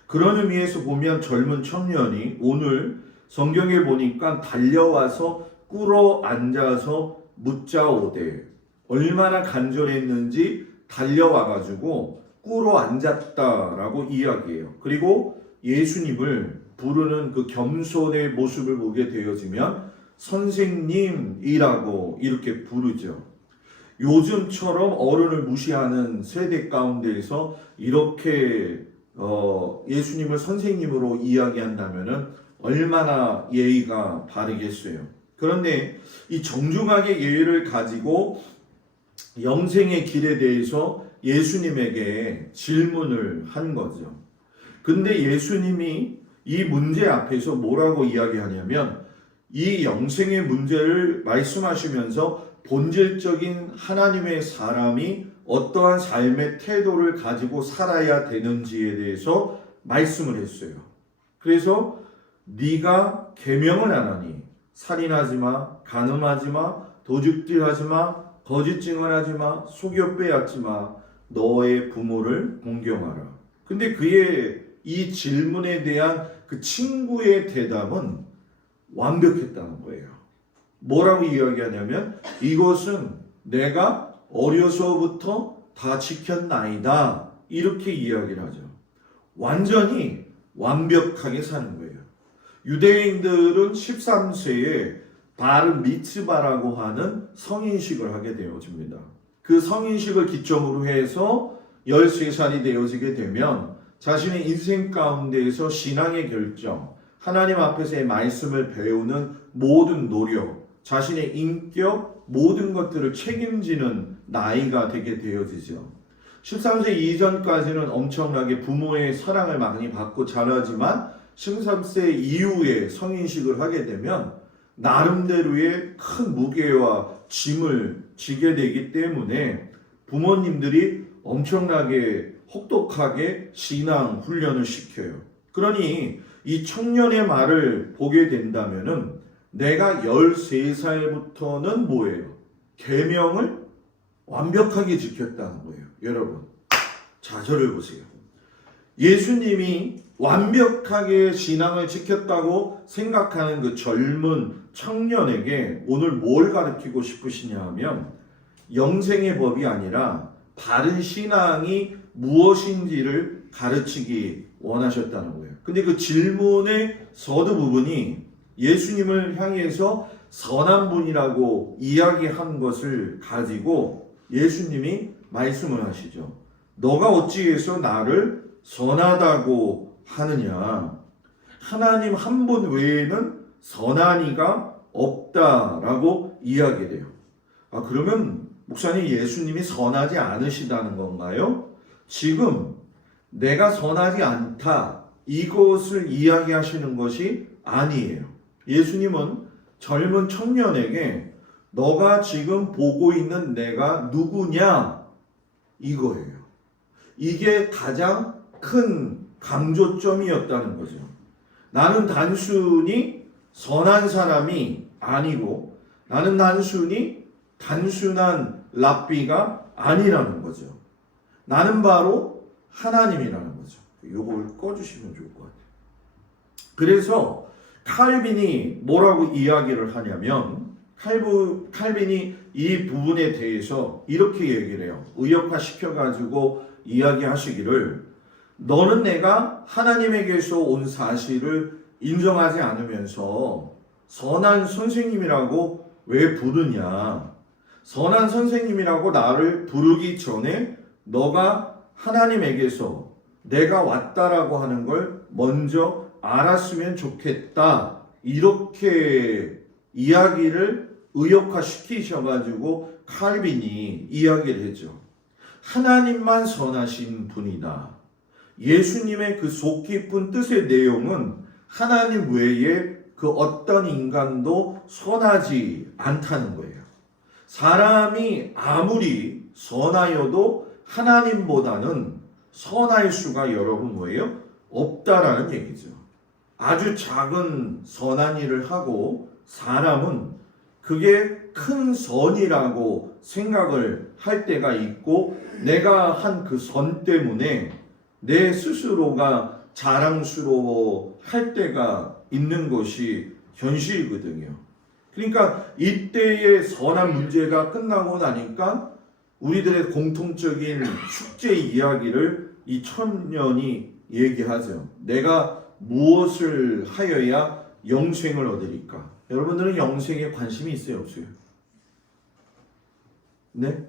그런 의미에서 보면 젊은 청년이 오늘 성경에 보니까 달려와서 꿇어 앉아서 묻자오되, 얼마나 간절했는지 달려와가지고 꿇어 앉았다라고 이야기해요. 그리고 예수님을 부르는 그 겸손의 모습을 보게 되어지면 선생님이라고 이렇게 부르죠. 요즘처럼 어른을 무시하는 세대 가운데에서 이렇게 예수님을 선생님으로 이야기한다면은 얼마나 예의가 바르겠어요. 그런데 이 정중하게 예의를 가지고 영생의 길에 대해서 예수님에게 질문을 한 거죠. 근데 예수님이 이 문제 앞에서 뭐라고 이야기하냐면, 이 영생의 문제를 말씀하시면서 본질적인 하나님의 사람이 어떠한 삶의 태도를 가지고 살아야 되는지에 대해서 말씀을 했어요. 그래서 네가 계명을 안 하니 살인하지 마, 간음하지 마, 도둑질하지 마, 거짓 증언하지 마, 속여 빼앗지 마, 너의 부모를 공경하라. 근데 그의 이 질문에 대한 그 친구의 대답은 완벽했다는 거예요. 뭐라고 이야기하냐면 이것은 내가 어려서부터 다 지켰나이다. 이렇게 이야기를 하죠. 완전히 완벽하게 사는 거예요. 유대인들은 13세에 바르 미츠바라고 하는 성인식을 하게 되어집니다. 그 성인식을 기점으로 해서 13살이 되어지게 되면 자신의 인생 가운데에서 신앙의 결정, 하나님 앞에서의 말씀을 배우는 모든 노력, 자신의 인격, 모든 것들을 책임지는 나이가 되게 되어지죠. 13세 이전까지는 엄청나게 부모의 사랑을 많이 받고 자라지만 13세 이후에 성인식을 하게 되면 나름대로의 큰 무게와 짐을 지게 되기 때문에 부모님들이 엄청나게 혹독하게 신앙 훈련을 시켜요. 그러니 이 청년의 말을 보게 된다면은 내가 13살부터는 뭐예요? 계명을 완벽하게 지켰다는 거예요. 여러분, 자절을 보세요. 예수님이 완벽하게 신앙을 지켰다고 생각하는 그 젊은 청년에게 오늘 뭘 가르치고 싶으시냐 하면 영생의 법이 아니라 바른 신앙이 무엇인지를 가르치기 원하셨다는 거예요. 근데 그 질문의 서두 부분이 예수님을 향해서 선한 분이라고 이야기한 것을 가지고 예수님이 말씀을 하시죠. 너가 어찌해서 나를 선하다고 하느냐? 하나님 한 분 외에는 선한 이가 없다라고 이야기를 해요. 그러면 목사님 예수님이 선하지 않으시다는 건가요? 지금 내가 선하지 않다 이것을 이야기하시는 것이 아니에요. 예수님은 젊은 청년에게 너가 지금 보고 있는 내가 누구냐 이거예요. 이게 가장 큰 강조점이었다는 거죠. 나는 단순히 선한 사람이 아니고 나는 단순한 랍비가 아니라는 거죠. 나는 바로 하나님이라는 거죠. 이걸 꺼주시면 좋을 것 같아요. 그래서 칼빈이 뭐라고 이야기를 하냐면 칼빈이 이 부분에 대해서 이렇게 얘기를 해요. 의역화시켜가지고 이야기하시기를 너는 내가 하나님에게서 온 사실을 인정하지 않으면서 선한 선생님이라고 왜 부르냐? 선한 선생님이라고 나를 부르기 전에 너가 하나님에게서 내가 왔다라고 하는 걸 먼저 알았으면 좋겠다. 이렇게 이야기를 의역화시키셔가지고 칼빈이 이야기를 했죠. 하나님만 선하신 분이다. 예수님의 그 속 깊은 뜻의 내용은 하나님 외에 그 어떤 인간도 선하지 않다는 거예요. 사람이 아무리 선하여도 하나님보다는 선할 수가 여러분 뭐예요? 없다라는 얘기죠. 아주 작은 선한 일을 하고 사람은 그게 큰 선이라고 생각을 할 때가 있고 내가 한 그 선 때문에 내 스스로가 자랑스러워 할 때가 있는 것이 현실이거든요. 그러니까 이때의 선한 문제가 끝나고 나니까 우리들의 공통적인 축제 이야기를 이 청년이 얘기하죠. 내가 무엇을 하여야 영생을 얻으리까? 여러분들은 영생에 관심이 있어요, 없어요? 네?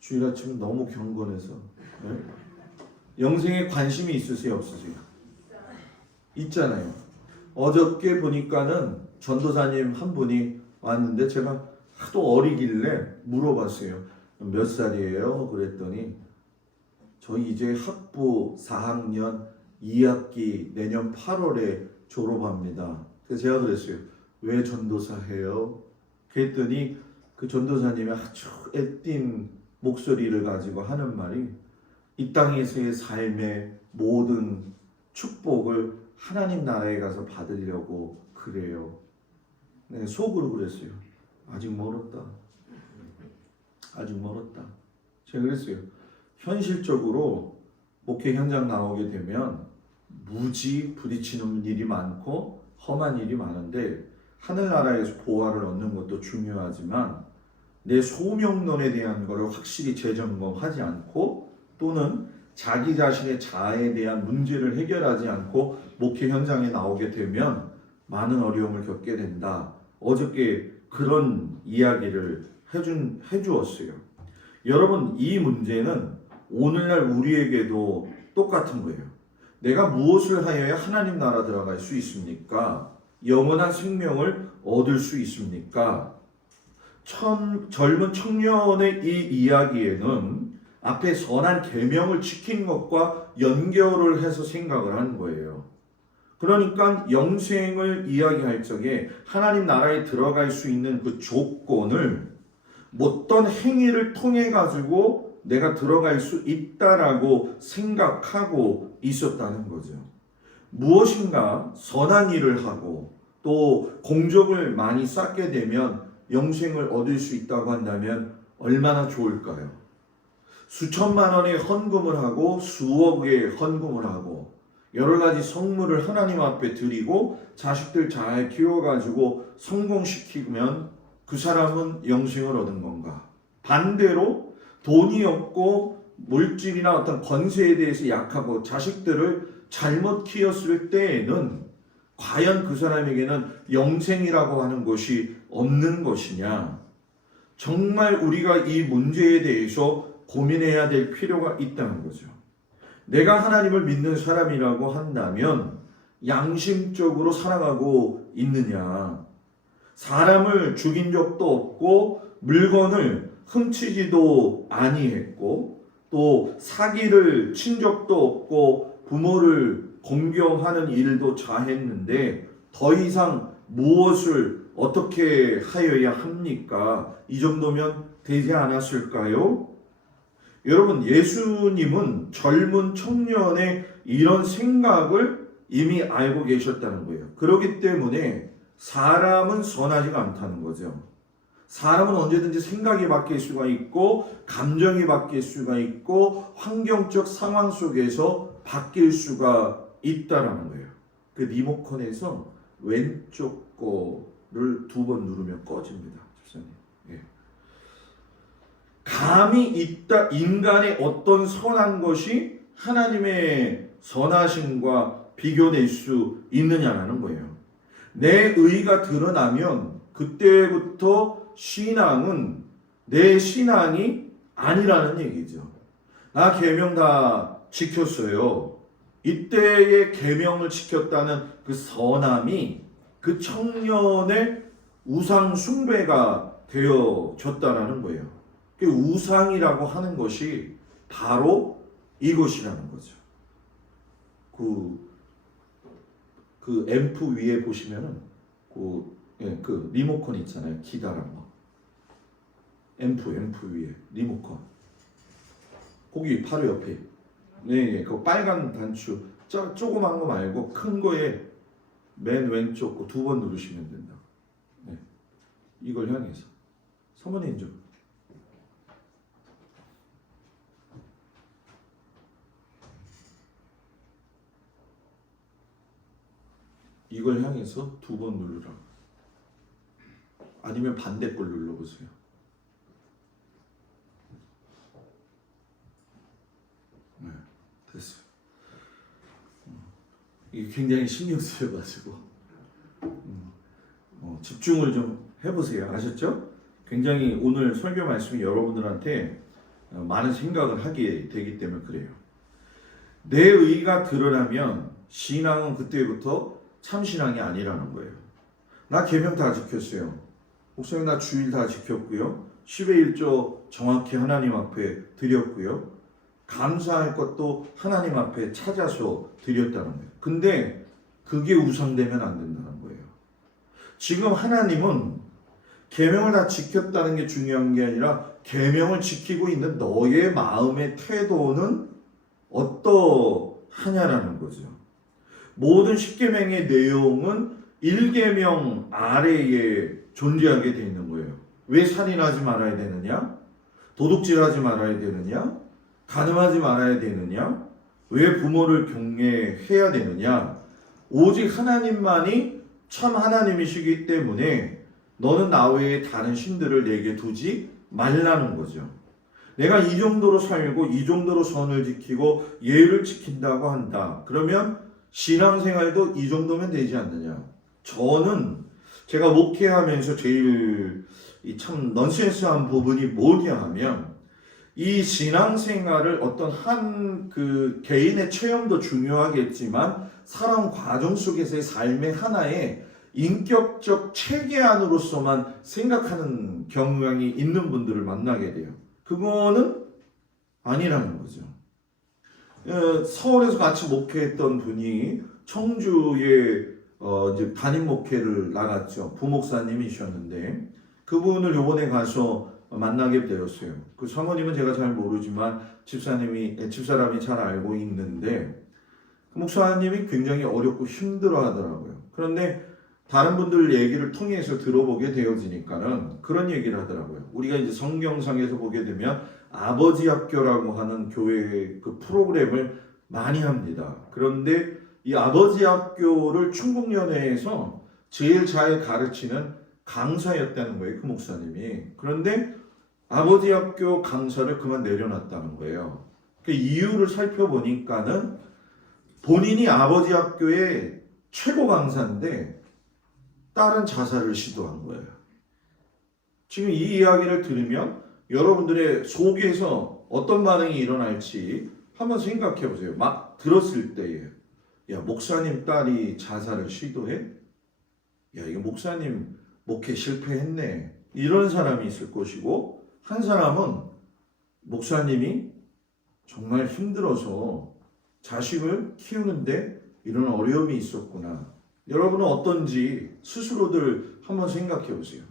주일 아침 너무 경건해서 네? 영생에 관심이 있으세요, 없으세요? 있잖아요. 어저께 보니까는 전도사님 한 분이 왔는데 제가 하도 어리길래 물어봤어요. 몇 살이에요? 그랬더니 저 이제 학부 4학년 2학기 내년 8월에 졸업합니다. 그래서 제가 그랬어요. 왜 전도사 해요? 그랬더니 그 전도사님이 아주 애띤 목소리를 가지고 하는 말이 이 땅에서의 삶의 모든 축복을 하나님 나라에 가서 받으려고 그래요. 네, 속으로 그랬어요. 아직 멀었다. 아직 멀었다. 제가 그랬어요. 현실적으로 목회 현장 나오게 되면 무지 부딪히는 일이 많고 험한 일이 많은데 하늘나라에서 보화를 얻는 것도 중요하지만 내 소명론에 대한 것을 확실히 재점검하지 않고 또는 자기 자신의 자아에 대한 문제를 해결하지 않고 목회 현장에 나오게 되면 많은 어려움을 겪게 된다. 어저께 그런 이야기를 해주었어요. 여러분, 이 문제는 오늘날 우리에게도 똑같은 거예요. 내가 무엇을 하여야 하나님 나라 들어갈 수 있습니까? 영원한 생명을 얻을 수 있습니까? 젊은 청년의 이 이야기에는 앞에 선한 계명을 지킨 것과 연결을 해서 생각을 하는 거예요. 그러니까 영생을 이야기할 적에 하나님 나라에 들어갈 수 있는 그 조건을 어떤 행위를 통해 가지고 내가 들어갈 수 있다라고 생각하고 있었다는 거죠. 무엇인가 선한 일을 하고 또 공적을 많이 쌓게 되면 영생을 얻을 수 있다고 한다면 얼마나 좋을까요? 수천만 원의 헌금을 하고 수억의 헌금을 하고 여러 가지 성물을 하나님 앞에 드리고 자식들 잘 키워가지고 성공시키면 그 사람은 영생을 얻은 건가? 반대로 돈이 없고 물질이나 어떤 권세에 대해서 약하고 자식들을 잘못 키웠을 때에는 과연 그 사람에게는 영생이라고 하는 것이 없는 것이냐? 정말 우리가 이 문제에 대해서 고민해야 될 필요가 있다는 거죠. 내가 하나님을 믿는 사람이라고 한다면 양심적으로 살아가고 있느냐? 사람을 죽인 적도 없고 물건을 훔치지도 아니했고 또 사기를 친 적도 없고 부모를 공경하는 일도 자했는데 더 이상 무엇을 어떻게 하여야 합니까? 이 정도면 되지 않았을까요? 여러분, 예수님은 젊은 청년의 이런 생각을 이미 알고 계셨다는 거예요. 그렇기 때문에 사람은 선하지가 않다는 거죠. 사람은 언제든지 생각이 바뀔 수가 있고 감정이 바뀔 수가 있고 환경적 상황 속에서 바뀔 수가 있다라는 거예요. 그 리모컨에서 왼쪽 거를 2번 누르면 꺼집니다. 집사님. 예. 감이 있다. 인간의 어떤 선한 것이 하나님의 선하심과 비교될 수 있느냐라는 거예요. 내 의가 드러나면 그때부터 신앙은 내 신앙이 아니라는 얘기죠. 나 계명 다 지켰어요. 이때의 계명을 지켰다는 그 선함이 그 청년의 우상 숭배가 되어졌다라는 거예요. 그 우상이라고 하는 것이 바로 이것이라는 거죠. 그 앰프 위에 보시면은 그 리모컨 있잖아요. 기다란 거. 앰프 위에 리모컨. 거기 바로 옆에. 네, 그 빨간 단추. 조그만 거 말고 큰 거에 맨 왼쪽 거 2번 누르시면 된다. 네. 이걸 향해서. 사모님 좀. 이걸 향해서 2번 누르라. 아니면 반대 걸 눌러보세요. 네, 됐어요. 이게 굉장히 신경 쓰여가지고 집중을 좀 해보세요. 아셨죠? 굉장히 오늘 설교 말씀이 여러분들한테 많은 생각을 하게 되기 때문에 그래요. 내 의가 드러나면 신앙은 그때부터 참신앙이 아니라는 거예요. 나 계명 다 지켰어요. 목사님 나 주일 다 지켰고요. 10의 1조 정확히 하나님 앞에 드렸고요. 감사할 것도 하나님 앞에 찾아서 드렸다는 거예요. 근데 그게 우상되면 안 된다는 거예요. 지금 하나님은 계명을 다 지켰다는 게 중요한 게 아니라 계명을 지키고 있는 너의 마음의 태도는 어떠하냐라는 거죠. 모든 십계명의 내용은 1계명 아래에 존재하게 돼 있는 거예요. 왜 살인하지 말아야 되느냐? 도둑질하지 말아야 되느냐? 간음하지 말아야 되느냐? 왜 부모를 경외해야 되느냐? 오직 하나님만이 참 하나님이시기 때문에 너는 나 외에 다른 신들을 내게 두지 말라는 거죠. 내가 이 정도로 살고 이 정도로 선을 지키고 예를 지킨다고 한다. 그러면 신앙생활도 이 정도면 되지 않느냐? 저는 제가 목회하면서 제일 참 넌센스한 부분이 뭐냐 하면 이 신앙생활을 어떤 한 그 개인의 체험도 중요하겠지만 살아온 과정 속에서의 삶의 하나의 인격적 체계 안으로서만 생각하는 경향이 있는 분들을 만나게 돼요. 그거는 아니라는 거죠. 서울에서 같이 목회했던 분이 청주에 이제 담임 목회를 나갔죠. 부목사님이셨는데 그분을 요번에 가서 만나게 되었어요. 그 사모님은 제가 잘 모르지만 집사람이 잘 알고 있는데 그 목사님이 굉장히 어렵고 힘들어 하더라고요. 그런데 다른 분들 얘기를 통해서 들어보게 되어지니까는 그런 얘기를 하더라고요. 우리가 이제 성경상에서 보게 되면 아버지 학교라고 하는 교회 그 프로그램을 많이 합니다. 그런데 이 아버지 학교를 충북연회에서 제일 잘 가르치는 강사였다는 거예요. 그 목사님이. 그런데 아버지 학교 강사를 그만 내려놨다는 거예요. 그 이유를 살펴보니까는 본인이 아버지 학교의 최고 강사인데 딸은 자살을 시도한 거예요. 지금 이 이야기를 들으면 여러분들의 속에서 어떤 반응이 일어날지 한번 생각해 보세요. 막 들었을 때에 야, 목사님 딸이 자살을 시도해? 야, 이거 목사님 목회 실패했네. 이런 사람이 있을 것이고 한 사람은 목사님이 정말 힘들어서 자식을 키우는데 이런 어려움이 있었구나. 여러분은 어떤지 스스로들 한번 생각해 보세요.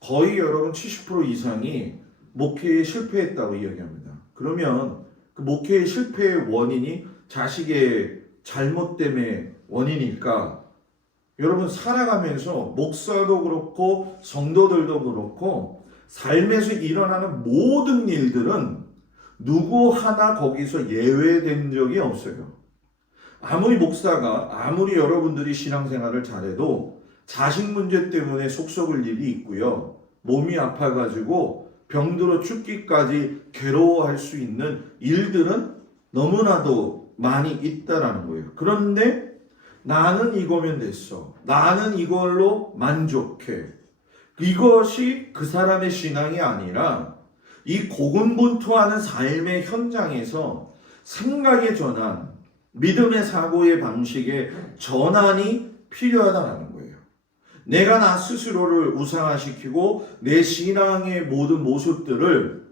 거의 여러분 70% 이상이 목회에 실패했다고 이야기합니다. 그러면 그 목회의 실패의 원인이 자식의 잘못 때문에 원인일까? 여러분 살아가면서 목사도 그렇고 성도들도 그렇고 삶에서 일어나는 모든 일들은 누구 하나 거기서 예외된 적이 없어요. 아무리 목사가 아무리 여러분들이 신앙생활을 잘해도 자식 문제 때문에 속 썩을 일이 있고요. 몸이 아파가지고 병들어 죽기까지 괴로워할 수 있는 일들은 너무나도 많이 있다라는 거예요. 그런데 나는 이거면 됐어. 나는 이걸로 만족해. 이것이 그 사람의 신앙이 아니라 이 고군분투하는 삶의 현장에서 생각의 전환, 믿음의 사고의 방식의 전환이 필요하다는 거예요. 내가 나 스스로를 우상화시키고 내 신앙의 모든 모습들을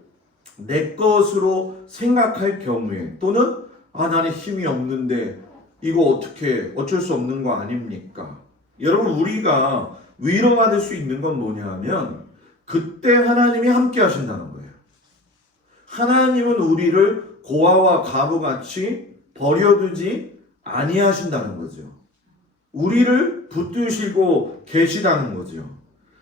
내 것으로 생각할 경우에 또는 나는 힘이 없는데 이거 어떻게 어쩔 수 없는 거 아닙니까? 여러분 우리가 위로받을 수 있는 건 뭐냐 하면 그때 하나님이 함께 하신다는 거예요. 하나님은 우리를 고아와 가부같이 버려두지 아니하신다는 거죠. 우리를 붙드시고 계시다는 거죠.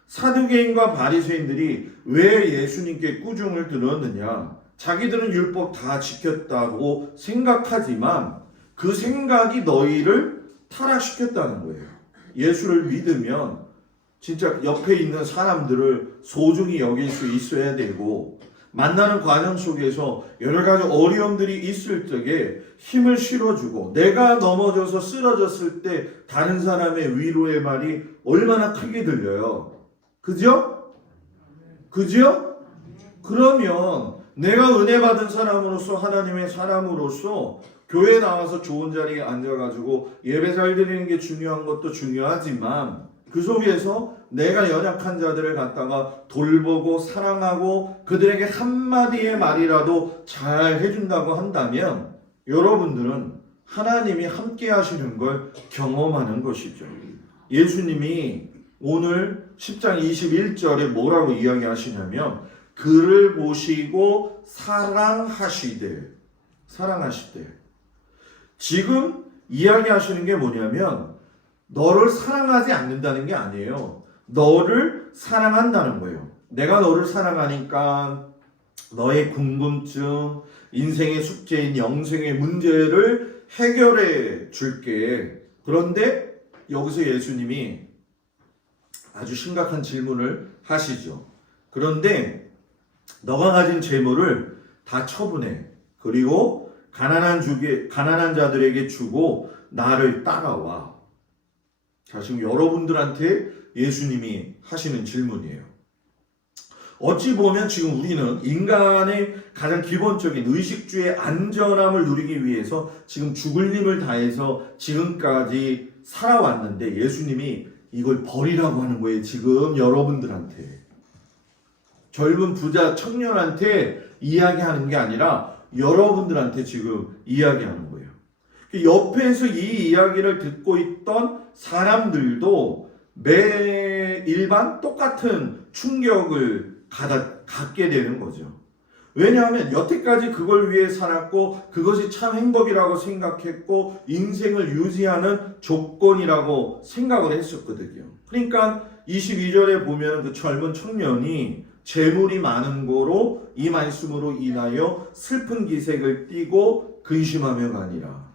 사두개인과 바리새인들이 왜 예수님께 꾸중을 들었느냐? 자기들은 율법 다 지켰다고 생각하지만 그 생각이 너희를 타락시켰다는 거예요. 예수를 믿으면 진짜 옆에 있는 사람들을 소중히 여길 수 있어야 되고 만나는 과정 속에서 여러 가지 어려움들이 있을 적에 힘을 실어주고 내가 넘어져서 쓰러졌을 때 다른 사람의 위로의 말이 얼마나 크게 들려요. 그죠? 그죠? 그러면 내가 은혜 받은 사람으로서 하나님의 사람으로서 교회 나와서 좋은 자리에 앉아가지고 예배 잘 드리는 게 중요한 것도 중요하지만 그 속에서 내가 연약한 자들을 갖다가 돌보고 사랑하고 그들에게 한마디의 말이라도 잘 해준다고 한다면 여러분들은 하나님이 함께 하시는 걸 경험하는 것이죠. 예수님이 오늘 10장 21절에 뭐라고 이야기하시냐면 그를 보시고 사랑하시되 지금 이야기하시는 게 뭐냐면 너를 사랑하지 않는다는 게 아니에요. 너를 사랑한다는 거예요. 내가 너를 사랑하니까 너의 궁금증, 인생의 숙제인 영생의 문제를 해결해 줄게. 그런데 여기서 예수님이 아주 심각한 질문을 하시죠. 그런데 너가 가진 재물을 다 처분해. 그리고 가난한 자들에게 주고 나를 따라와. 자, 지금 여러분들한테 예수님이 하시는 질문이에요. 어찌 보면 지금 우리는 인간의 가장 기본적인 의식주의 안전함을 누리기 위해서 지금 죽을 힘을 다해서 지금까지 살아왔는데 예수님이 이걸 버리라고 하는 거예요. 지금 여러분들한테. 젊은 부자 청년한테 이야기하는 게 아니라 여러분들한테 지금 이야기하는 거예요. 옆에서 이 이야기를 듣고 있던 사람들도 매일반 똑같은 충격을 갖게 되는 거죠. 왜냐하면 여태까지 그걸 위해 살았고 그것이 참 행복이라고 생각했고 인생을 유지하는 조건이라고 생각을 했었거든요. 그러니까 22절에 보면 그 젊은 청년이 재물이 많은 거로 이 말씀으로 인하여 슬픈 기색을 띠고 근심하며 가니라.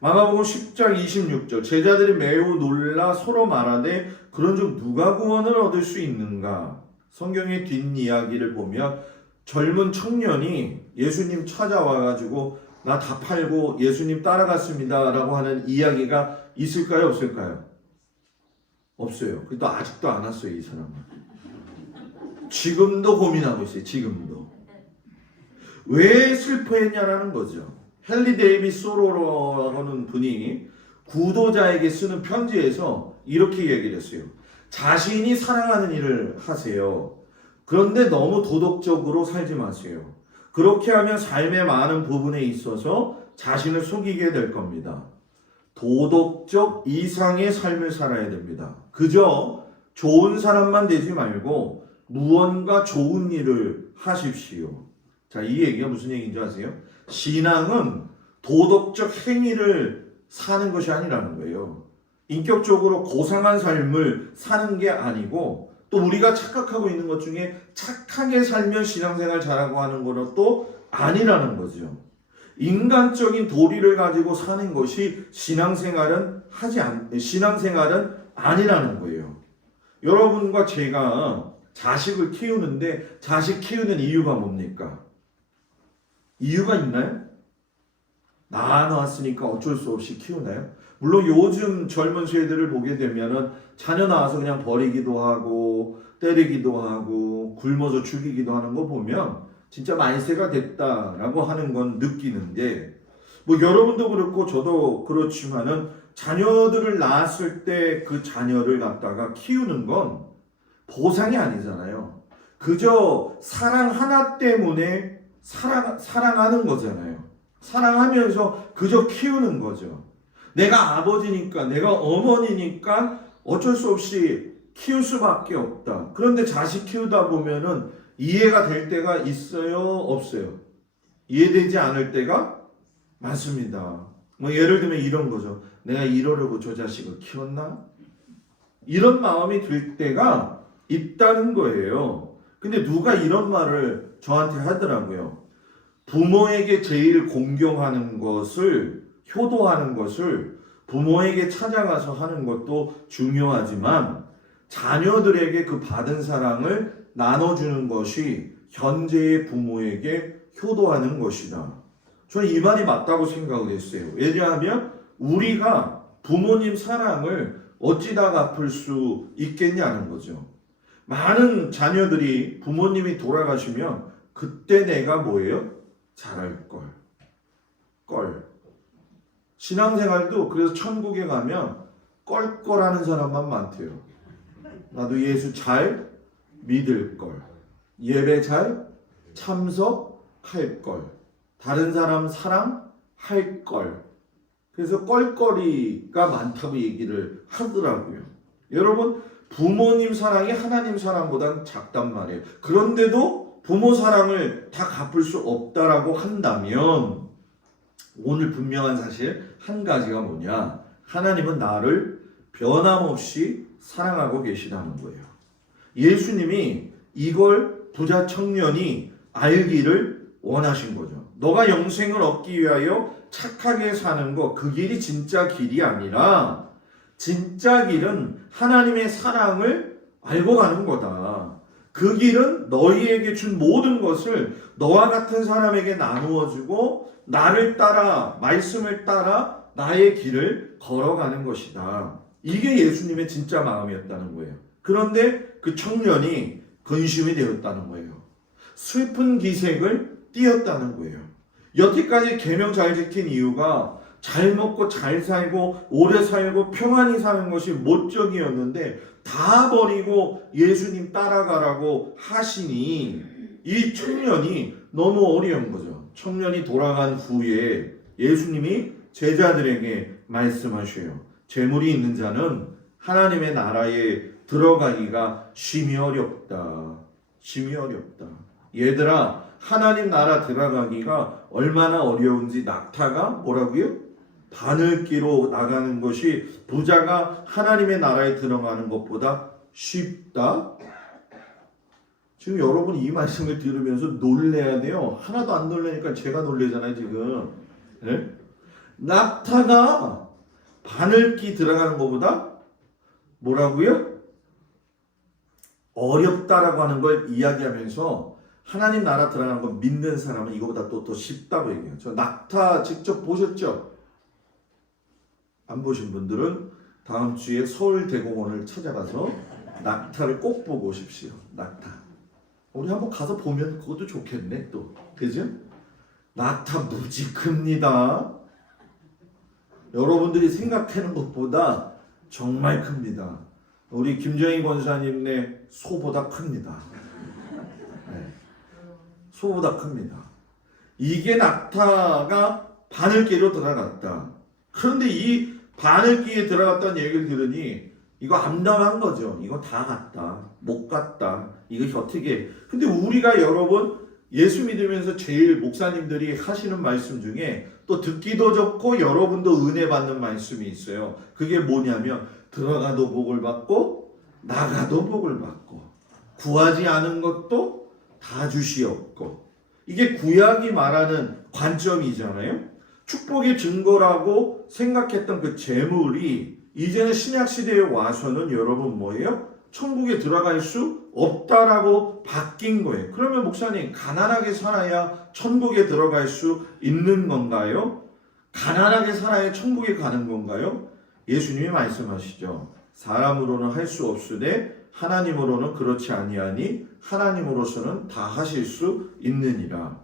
마가복음 10장 26절 제자들이 매우 놀라 서로 말하되 그런즉 누가 구원을 얻을 수 있는가? 성경의 뒷이야기를 보면 젊은 청년이 예수님 찾아와가지고 나 다 팔고 예수님 따라갔습니다 라고 하는 이야기가 있을까요? 없을까요? 없어요. 그래도 아직도 안 왔어요. 이 사람은. 지금도 고민하고 있어요. 지금도. 왜 슬퍼했냐라는 거죠. 헨리 데이비스 소로라는 분이 구도자에게 쓰는 편지에서 이렇게 얘기를 했어요. 자신이 사랑하는 일을 하세요. 그런데 너무 도덕적으로 살지 마세요. 그렇게 하면 삶의 많은 부분에 있어서 자신을 속이게 될 겁니다. 도덕적 이상의 삶을 살아야 됩니다. 그저 좋은 사람만 되지 말고 무언가 좋은 일을 하십시오. 자, 이 얘기가 무슨 얘기인지 아세요? 신앙은 도덕적 행위를 사는 것이 아니라는 거예요. 인격적으로 고상한 삶을 사는 게 아니고 또 우리가 착각하고 있는 것 중에 착하게 살면 신앙생활 잘하고 하는 것도 아니라는 거죠. 인간적인 도리를 가지고 사는 것이 신앙생활은 아니라는 거예요. 여러분과 제가 자식을 키우는데 자식 키우는 이유가 뭡니까? 이유가 있나요? 낳아놨으니까 어쩔 수 없이 키우나요? 물론 요즘 젊은 세대를 보게 되면은 자녀 낳아서 그냥 버리기도 하고 때리기도 하고 굶어서 죽이기도 하는 거 보면 진짜 만세가 됐다라고 하는 건 느끼는데 뭐 여러분도 그렇고 저도 그렇지만은 자녀들을 낳았을 때 그 자녀를 갖다가 키우는 건 보상이 아니잖아요. 그저 사랑 하나 때문에 사랑하는 거잖아요. 사랑하면서 그저 키우는 거죠. 내가 아버지니까, 내가 어머니니까 어쩔 수 없이 키울 수밖에 없다. 그런데 자식 키우다 보면은 이해가 될 때가 있어요? 없어요? 이해되지 않을 때가 많습니다. 뭐 예를 들면 이런 거죠. 내가 이러려고 저 자식을 키웠나? 이런 마음이 들 때가 있다는 거예요. 근데 누가 이런 말을 저한테 하더라고요. 부모에게 제일 공경하는 것을, 효도하는 것을 부모에게 찾아가서 하는 것도 중요하지만 자녀들에게 그 받은 사랑을 나눠주는 것이 현재의 부모에게 효도하는 것이다. 저는 이 말이 맞다고 생각을 했어요. 왜냐하면 우리가 부모님 사랑을 어찌다 갚을 수 있겠냐는 거죠. 많은 자녀들이 부모님이 돌아가시면 그때 내가 뭐예요? 잘할 걸. 신앙생활도 그래서 천국에 가면 껄껄하는 사람만 많대요. 나도 예수 잘 믿을 걸. 예배 잘 참석할 걸. 다른 사람 사랑할 걸. 그래서 껄껄이가 많다고 얘기를 하더라고요. 여러분, 부모님 사랑이 하나님 사랑보다는 작단 말이에요. 그런데도 부모 사랑을 다 갚을 수 없다라고 한다면 오늘 분명한 사실 한 가지가 뭐냐? 하나님은 나를 변함없이 사랑하고 계시다는 거예요. 예수님이 이걸 부자 청년이 알기를 원하신 거죠. 너가 영생을 얻기 위하여 착하게 사는 거, 그 길이 진짜 길이 아니라 진짜 길은 하나님의 사랑을 알고 가는 거다. 그 길은 너희에게 준 모든 것을 너와 같은 사람에게 나누어 주고 나를 따라, 말씀을 따라 나의 길을 걸어가는 것이다. 이게 예수님의 진짜 마음이었다는 거예요. 그런데 그 청년이 근심이 되었다는 거예요. 슬픈 기색을 띄었다는 거예요. 여태까지 계명 잘 지킨 이유가 잘 먹고 잘 살고 오래 살고 평안히 사는 것이 목적이었는데 다 버리고 예수님 따라가라고 하시니 이 청년이 너무 어려운 거죠. 청년이 돌아간 후에 예수님이 제자들에게 말씀하셔요. 재물이 있는 자는 하나님의 나라에 들어가기가 심히 어렵다. 심히 어렵다. 얘들아, 하나님 나라 들어가기가 얼마나 어려운지 낙타가 뭐라고요? 바늘기로 나가는 것이 부자가 하나님의 나라에 들어가는 것보다 쉽다. 지금 여러분 이 말씀을 들으면서 놀래야 돼요. 하나도 안 놀래니까 제가 놀래잖아요 지금. 네? 낙타가 바늘기 들어가는 것보다 뭐라고요? 어렵다라고 하는 걸 이야기하면서 하나님 나라 들어가는 거 믿는 사람은 이거보다 또 더 쉽다고 얘기해요. 저 낙타 직접 보셨죠? 안 보신 분들은 다음 주에 서울대공원을 찾아가서 낙타를 꼭 보고 오십시오. 낙타. 우리 한번 가서 보면 그것도 좋겠네 또. 그죠? 낙타 무지 큽니다. 여러분들이 생각하는 것보다 정말 큽니다. 우리 김정희 권사님네 소보다 큽니다. 네. 소보다 큽니다. 이게 낙타가 바늘기로 들어갔다. 그런데 이 바늘기에 들어갔다는 얘기를 들으니 이거 암담한 거죠. 이거 다 갔다. 못 갔다. 이거 어떻게. 근데 우리가 여러분 예수 믿으면서 제일 목사님들이 하시는 말씀 중에 또 듣기도 좋고 여러분도 은혜 받는 말씀이 있어요. 그게 뭐냐면 들어가도 복을 받고 나가도 복을 받고 구하지 않은 것도 다 주시옵고. 이게 구약이 말하는 관점이잖아요. 축복의 증거라고 생각했던 그 재물이 이제는 신약 시대에 와서는 여러분 뭐예요? 천국에 들어갈 수 없다라고 바뀐 거예요. 그러면 목사님 가난하게 살아야 천국에 들어갈 수 있는 건가요? 가난하게 살아야 천국에 가는 건가요? 예수님이 말씀하시죠. 사람으로는 할 수 없으되 하나님으로는 그렇지 아니하니 하나님으로서는 다 하실 수 있느니라.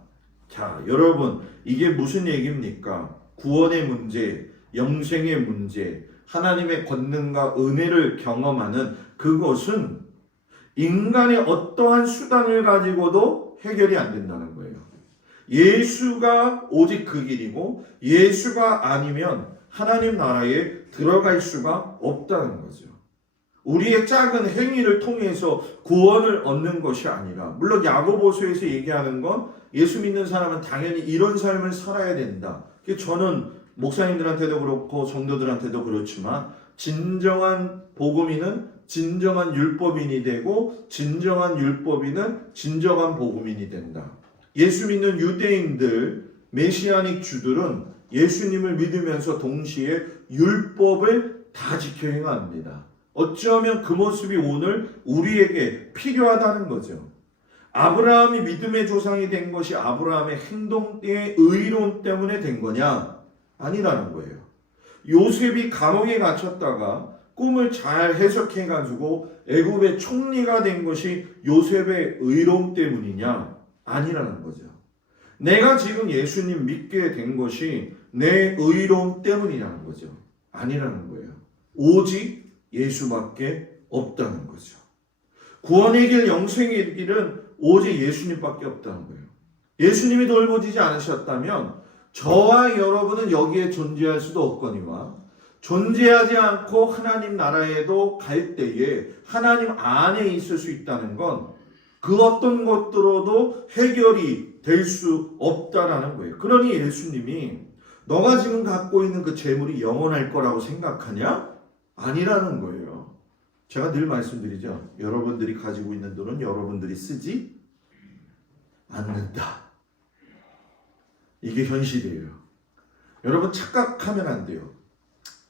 자, 여러분 이게 무슨 얘기입니까? 구원의 문제, 영생의 문제, 하나님의 권능과 은혜를 경험하는 그것은 인간의 어떠한 수단을 가지고도 해결이 안 된다는 거예요. 예수가 오직 그 길이고 예수가 아니면 하나님 나라에 들어갈 수가 없다는 거죠. 우리의 작은 행위를 통해서 구원을 얻는 것이 아니라, 물론 야고보서에서 얘기하는 건 예수 믿는 사람은 당연히 이런 삶을 살아야 된다. 저는 목사님들한테도 그렇고 성도들한테도 그렇지만 진정한 복음인은 진정한 율법인이 되고 진정한 율법인은 진정한 복음인이 된다. 예수 믿는 유대인들, 메시아닉 주들은 예수님을 믿으면서 동시에 율법을 다 지켜 행합니다. 어쩌면 그 모습이 오늘 우리에게 필요하다는 거죠. 아브라함이 믿음의 조상이 된 것이 아브라함의 행동의 의로움 때문에 된 거냐? 아니라는 거예요. 요셉이 감옥에 갇혔다가 꿈을 잘 해석해가지고 애굽의 총리가 된 것이 요셉의 의로움 때문이냐? 아니라는 거죠. 내가 지금 예수님 믿게 된 것이 내 의로움 때문이라는 거죠. 아니라는 거예요. 오직 예수밖에 없다는 거죠. 구원의 길, 영생의 길은 오직 예수님밖에 없다는 거예요. 예수님이 돌보지 않으셨다면 저와 여러분은 여기에 존재할 수도 없거니와 존재하지 않고 하나님 나라에도 갈 때에 하나님 안에 있을 수 있다는 건 그 어떤 것들로도 해결이 될 수 없다라는 거예요. 그러니 예수님이 너가 지금 갖고 있는 그 재물이 영원할 거라고 생각하냐? 아니라는 거예요. 제가 늘 말씀드리죠. 여러분들이 가지고 있는 돈은 여러분들이 쓰지 않는다. 이게 현실이에요. 여러분 착각하면 안 돼요.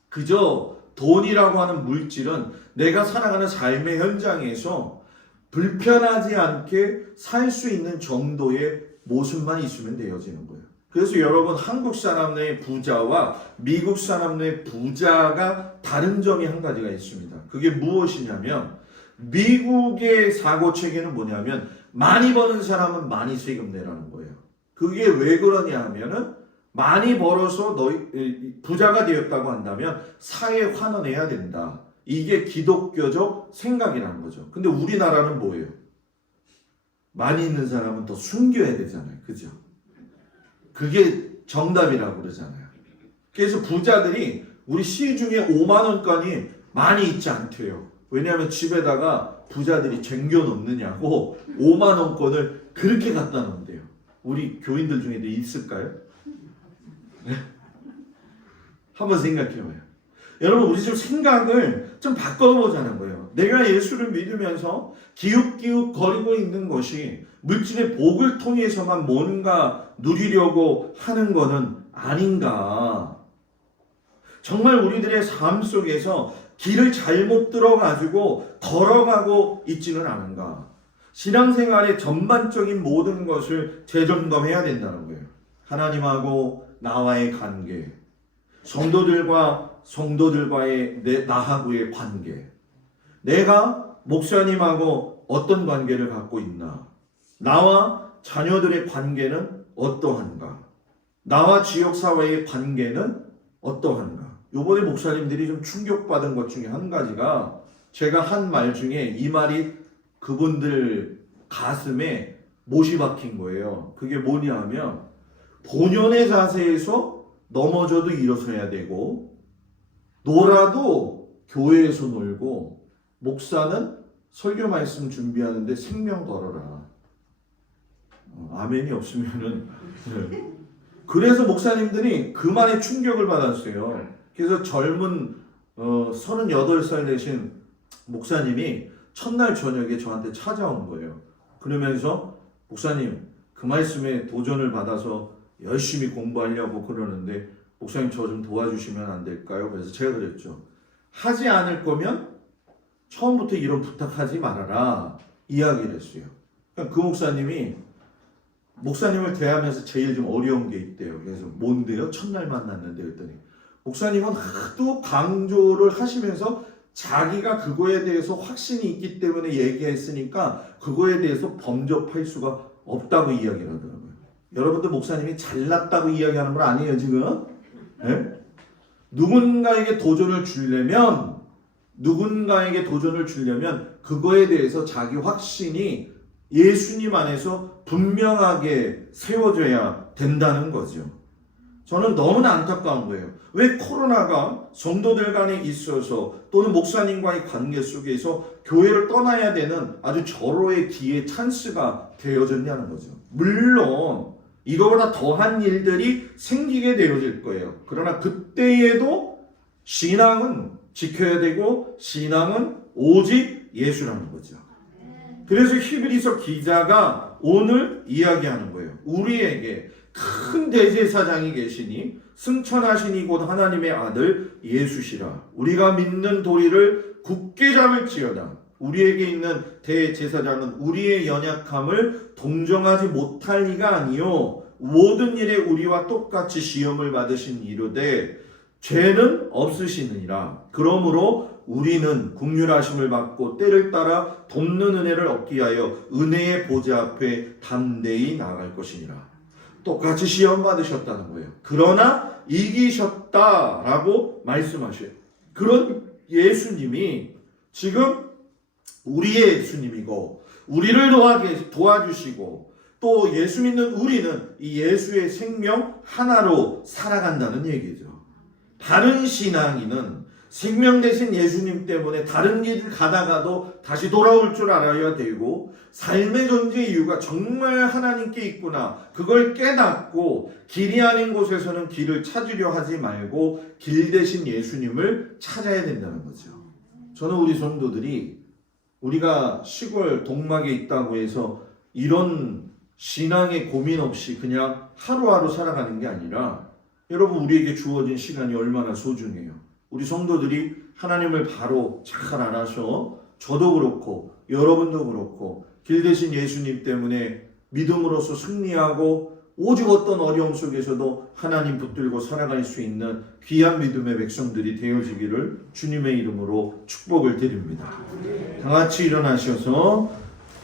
그저 돈이라고 하는 물질은 내가 살아가는 삶의 현장에서 불편하지 않게 살 수 있는 정도의 모습만 있으면 되어지는 거예요. 그래서 여러분 한국 사람 내 부자와 미국 사람 내 부자가 다른 점이 한 가지가 있습니다. 그게 무엇이냐면 미국의 사고 체계는 뭐냐면 많이 버는 사람은 많이 세금 내라는 거예요. 그게 왜 그러냐 하면은 많이 벌어서 너희 부자가 되었다고 한다면 사회에 환원해야 된다. 이게 기독교적 생각이라는 거죠. 근데 우리나라는 뭐예요? 많이 있는 사람은 더 숨겨야 되잖아요. 그죠? 그게 정답이라고 그러잖아요. 그래서 부자들이 우리 시중에 5만 원권이 많이 있지 않대요. 왜냐하면 집에다가 부자들이 쟁겨놓느냐고 5만 원권을 그렇게 갖다 놓는데요. 우리 교인들 중에도 있을까요? 네? 한번 생각해봐요. 여러분 우리 좀 생각을 좀 바꿔보자는 거예요. 내가 예수를 믿으면서 기웃기웃 거리고 있는 것이 물질의 복을 통해서만 뭔가 누리려고 하는 것은 아닌가. 정말 우리들의 삶 속에서 길을 잘못 들어가지고 걸어가고 있지는 않은가. 신앙생활의 전반적인 모든 것을 재점검해야 된다는 거예요. 하나님하고 나와의 관계, 성도들과의 나하고의 관계, 내가 목사님하고 어떤 관계를 갖고 있나, 나와 자녀들의 관계는 어떠한가, 나와 지역사회의 관계는 어떠한가. 요번에 목사님들이 좀 충격받은 것 중에 한 가지가 제가 한 말 중에 이 말이 그분들 가슴에 못이 박힌 거예요. 그게 뭐냐 하면 본연의 자세에서 넘어져도 일어서야 되고 놀아도 교회에서 놀고 목사는 설교 말씀 준비하는데 생명 걸어라. 아멘이 없으면은 그래서 목사님들이 그 말에 충격을 받았어요. 그래서 젊은 38살 되신 목사님이 첫날 저녁에 저한테 찾아온 거예요. 그러면서 목사님 그 말씀에 도전을 받아서 열심히 공부하려고 그러는데 목사님 저 좀 도와주시면 안 될까요? 그래서 제가 그랬죠. 하지 않을 거면 처음부터 이런 부탁하지 말아라 이야기를 했어요. 그러니까 그 목사님을 대하면서 제일 좀 어려운 게 있대요. 그래서 뭔데요? 첫날 만났는데 그랬더니 목사님은 하도 강조를 하시면서 자기가 그거에 대해서 확신이 있기 때문에 얘기했으니까 그거에 대해서 범접할 수가 없다고 이야기를 하더라고요. 여러분들 목사님이 잘났다고 이야기하는 건 아니에요 지금. 네? 누군가에게 도전을 주려면 그거에 대해서 자기 확신이 예수님 안에서 분명하게 세워져야 된다는 거죠. 저는 너무나 안타까운 거예요. 왜 코로나가 성도들 간에 있어서 또는 목사님과의 관계 속에서 교회를 떠나야 되는 아주 절호의 기회 찬스가 되어졌냐는 거죠. 물론 이거보다 더한 일들이 생기게 되어질 거예요. 그러나 그때에도 신앙은 지켜야 되고 신앙은 오직 예수라는 거죠. 그래서 히브리서 기자가 오늘 이야기하는 거예요. 우리에게 큰 대제사장이 계시니 승천하시니 곧 하나님의 아들 예수시라. 우리가 믿는 도리를 굳게 잡을지어다. 우리에게 있는 대제사장은 우리의 연약함을 동정하지 못할 리가 아니요 모든 일에 우리와 똑같이 시험을 받으신 이르되 죄는 없으시느니라. 그러므로 우리는 긍휼하심을 받고 때를 따라 돕는 은혜를 얻기 위하여 은혜의 보좌 앞에 담대히 나아갈 것이니라. 똑같이 시험 받으셨다는 거예요. 그러나 이기셨다라고 말씀하셔요. 그런 예수님이 지금 우리의 예수님이고 우리를 도와주시고 또 예수 믿는 우리는 이 예수의 생명 하나로 살아간다는 얘기죠. 바른 신앙인은 생명 대신 예수님 때문에 다른 길 가다가도 다시 돌아올 줄 알아야 되고, 삶의 존재 이유가 정말 하나님께 있구나, 그걸 깨닫고 길이 아닌 곳에서는 길을 찾으려 하지 말고 길 대신 예수님을 찾아야 된다는 거죠. 저는 우리 성도들이 우리가 시골 동막에 있다고 해서 이런 신앙의 고민 없이 그냥 하루하루 살아가는 게 아니라, 여러분, 우리에게 주어진 시간이 얼마나 소중해요. 우리 성도들이 하나님을 바로 잘 알아서 저도 그렇고 여러분도 그렇고 길 대신 예수님 때문에 믿음으로써 승리하고 오직 어떤 어려움 속에서도 하나님 붙들고 살아갈 수 있는 귀한 믿음의 백성들이 되어지기를 주님의 이름으로 축복을 드립니다. 다 같이 일어나셔서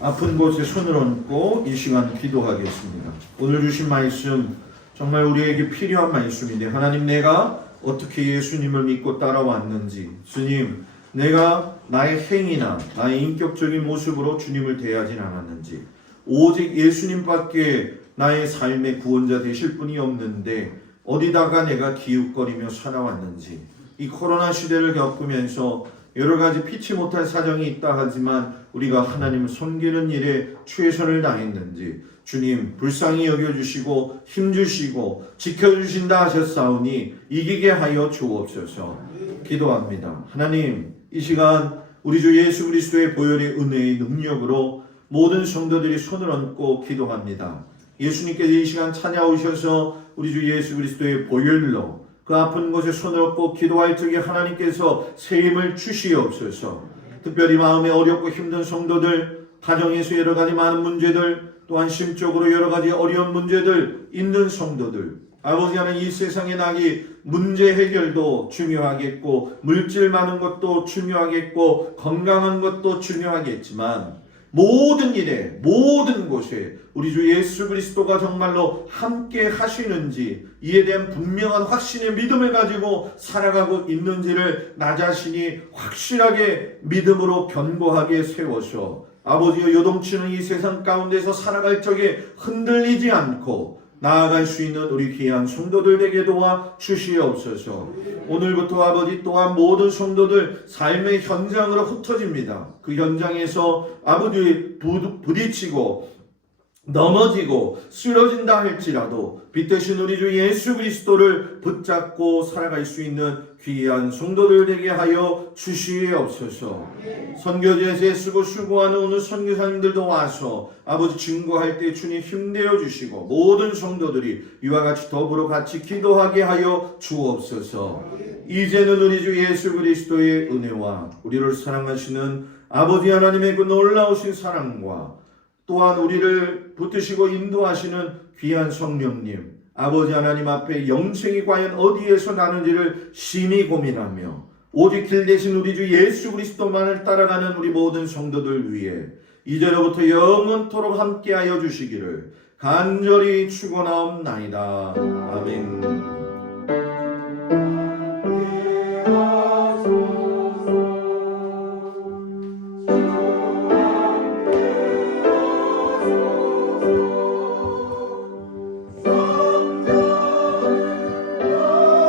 아픈 곳에 손을 얹고 이 시간 기도하겠습니다. 오늘 주신 말씀 정말 우리에게 필요한 말씀인데, 하나님, 내가 어떻게 예수님을 믿고 따라왔는지, 주님, 내가 나의 행위나 나의 인격적인 모습으로 주님을 대하진 않았는지, 오직 예수님밖에 나의 삶의 구원자 되실 분이 없는데 어디다가 내가 기웃거리며 살아왔는지, 이 코로나 시대를 겪으면서 여러 가지 피치 못할 사정이 있다 하지만 우리가 하나님을 섬기는 일에 최선을 다했는지, 주님 불쌍히 여겨주시고 힘주시고 지켜주신다 하셨사오니 이기게 하여 주옵소서. 기도합니다. 하나님, 이 시간 우리 주 예수 그리스도의 보혈의 은혜의 능력으로 모든 성도들이 손을 얹고 기도합니다. 예수님께서 이 시간 찾아오셔서 우리 주 예수 그리스도의 보혈로 그 아픈 곳에 손을 얹고 기도할 적에 하나님께서 새 힘을 주시옵소서. 특별히 마음에 어렵고 힘든 성도들, 가정에서 여러 가지 많은 문제들, 또한 심적으로 여러 가지 어려운 문제들 있는 성도들, 아버지 하나님, 이 세상에 나기 문제 해결도 중요하겠고 물질 많은 것도 중요하겠고 건강한 것도 중요하겠지만 모든 일에 모든 곳에 우리 주 예수 그리스도가 정말로 함께 하시는지, 이에 대한 분명한 확신의 믿음을 가지고 살아가고 있는지를 나 자신이 확실하게 믿음으로 견고하게 세워서 아버지여 요동치는 이 세상 가운데서 살아갈 적에 흔들리지 않고 나아갈 수 있는 우리 귀한 성도들 되게 도와 주시옵소서. 오늘부터 아버지 또한 모든 성도들 삶의 현장으로 흩어집니다. 그 현장에서 아버지 부딪히고 넘어지고 쓰러진다 할지라도 빛 대신 우리 주 예수 그리스도를 붙잡고 살아갈 수 있는 귀한 성도들 되게 하여 주시옵소서. 선교지에 쓰고 수고하는 오늘 선교사님들도 와서 아버지 증거할 때 주님 힘내어 주시고 모든 성도들이 이와 같이 더불어 같이 기도하게 하여 주옵소서. 이제는 우리 주 예수 그리스도의 은혜와 우리를 사랑하시는 아버지 하나님의 그 놀라우신 사랑과 또한 우리를 붙드시고 인도하시는 귀한 성령님, 아버지 하나님 앞에 영생이 과연 어디에서 나는지를 심히 고민하며 오직 길 대신 우리 주 예수 그리스도만을 따라가는 우리 모든 성도들 위해 이제로부터 영원토록 함께하여 주시기를 간절히 축원하옵나이다. 아멘.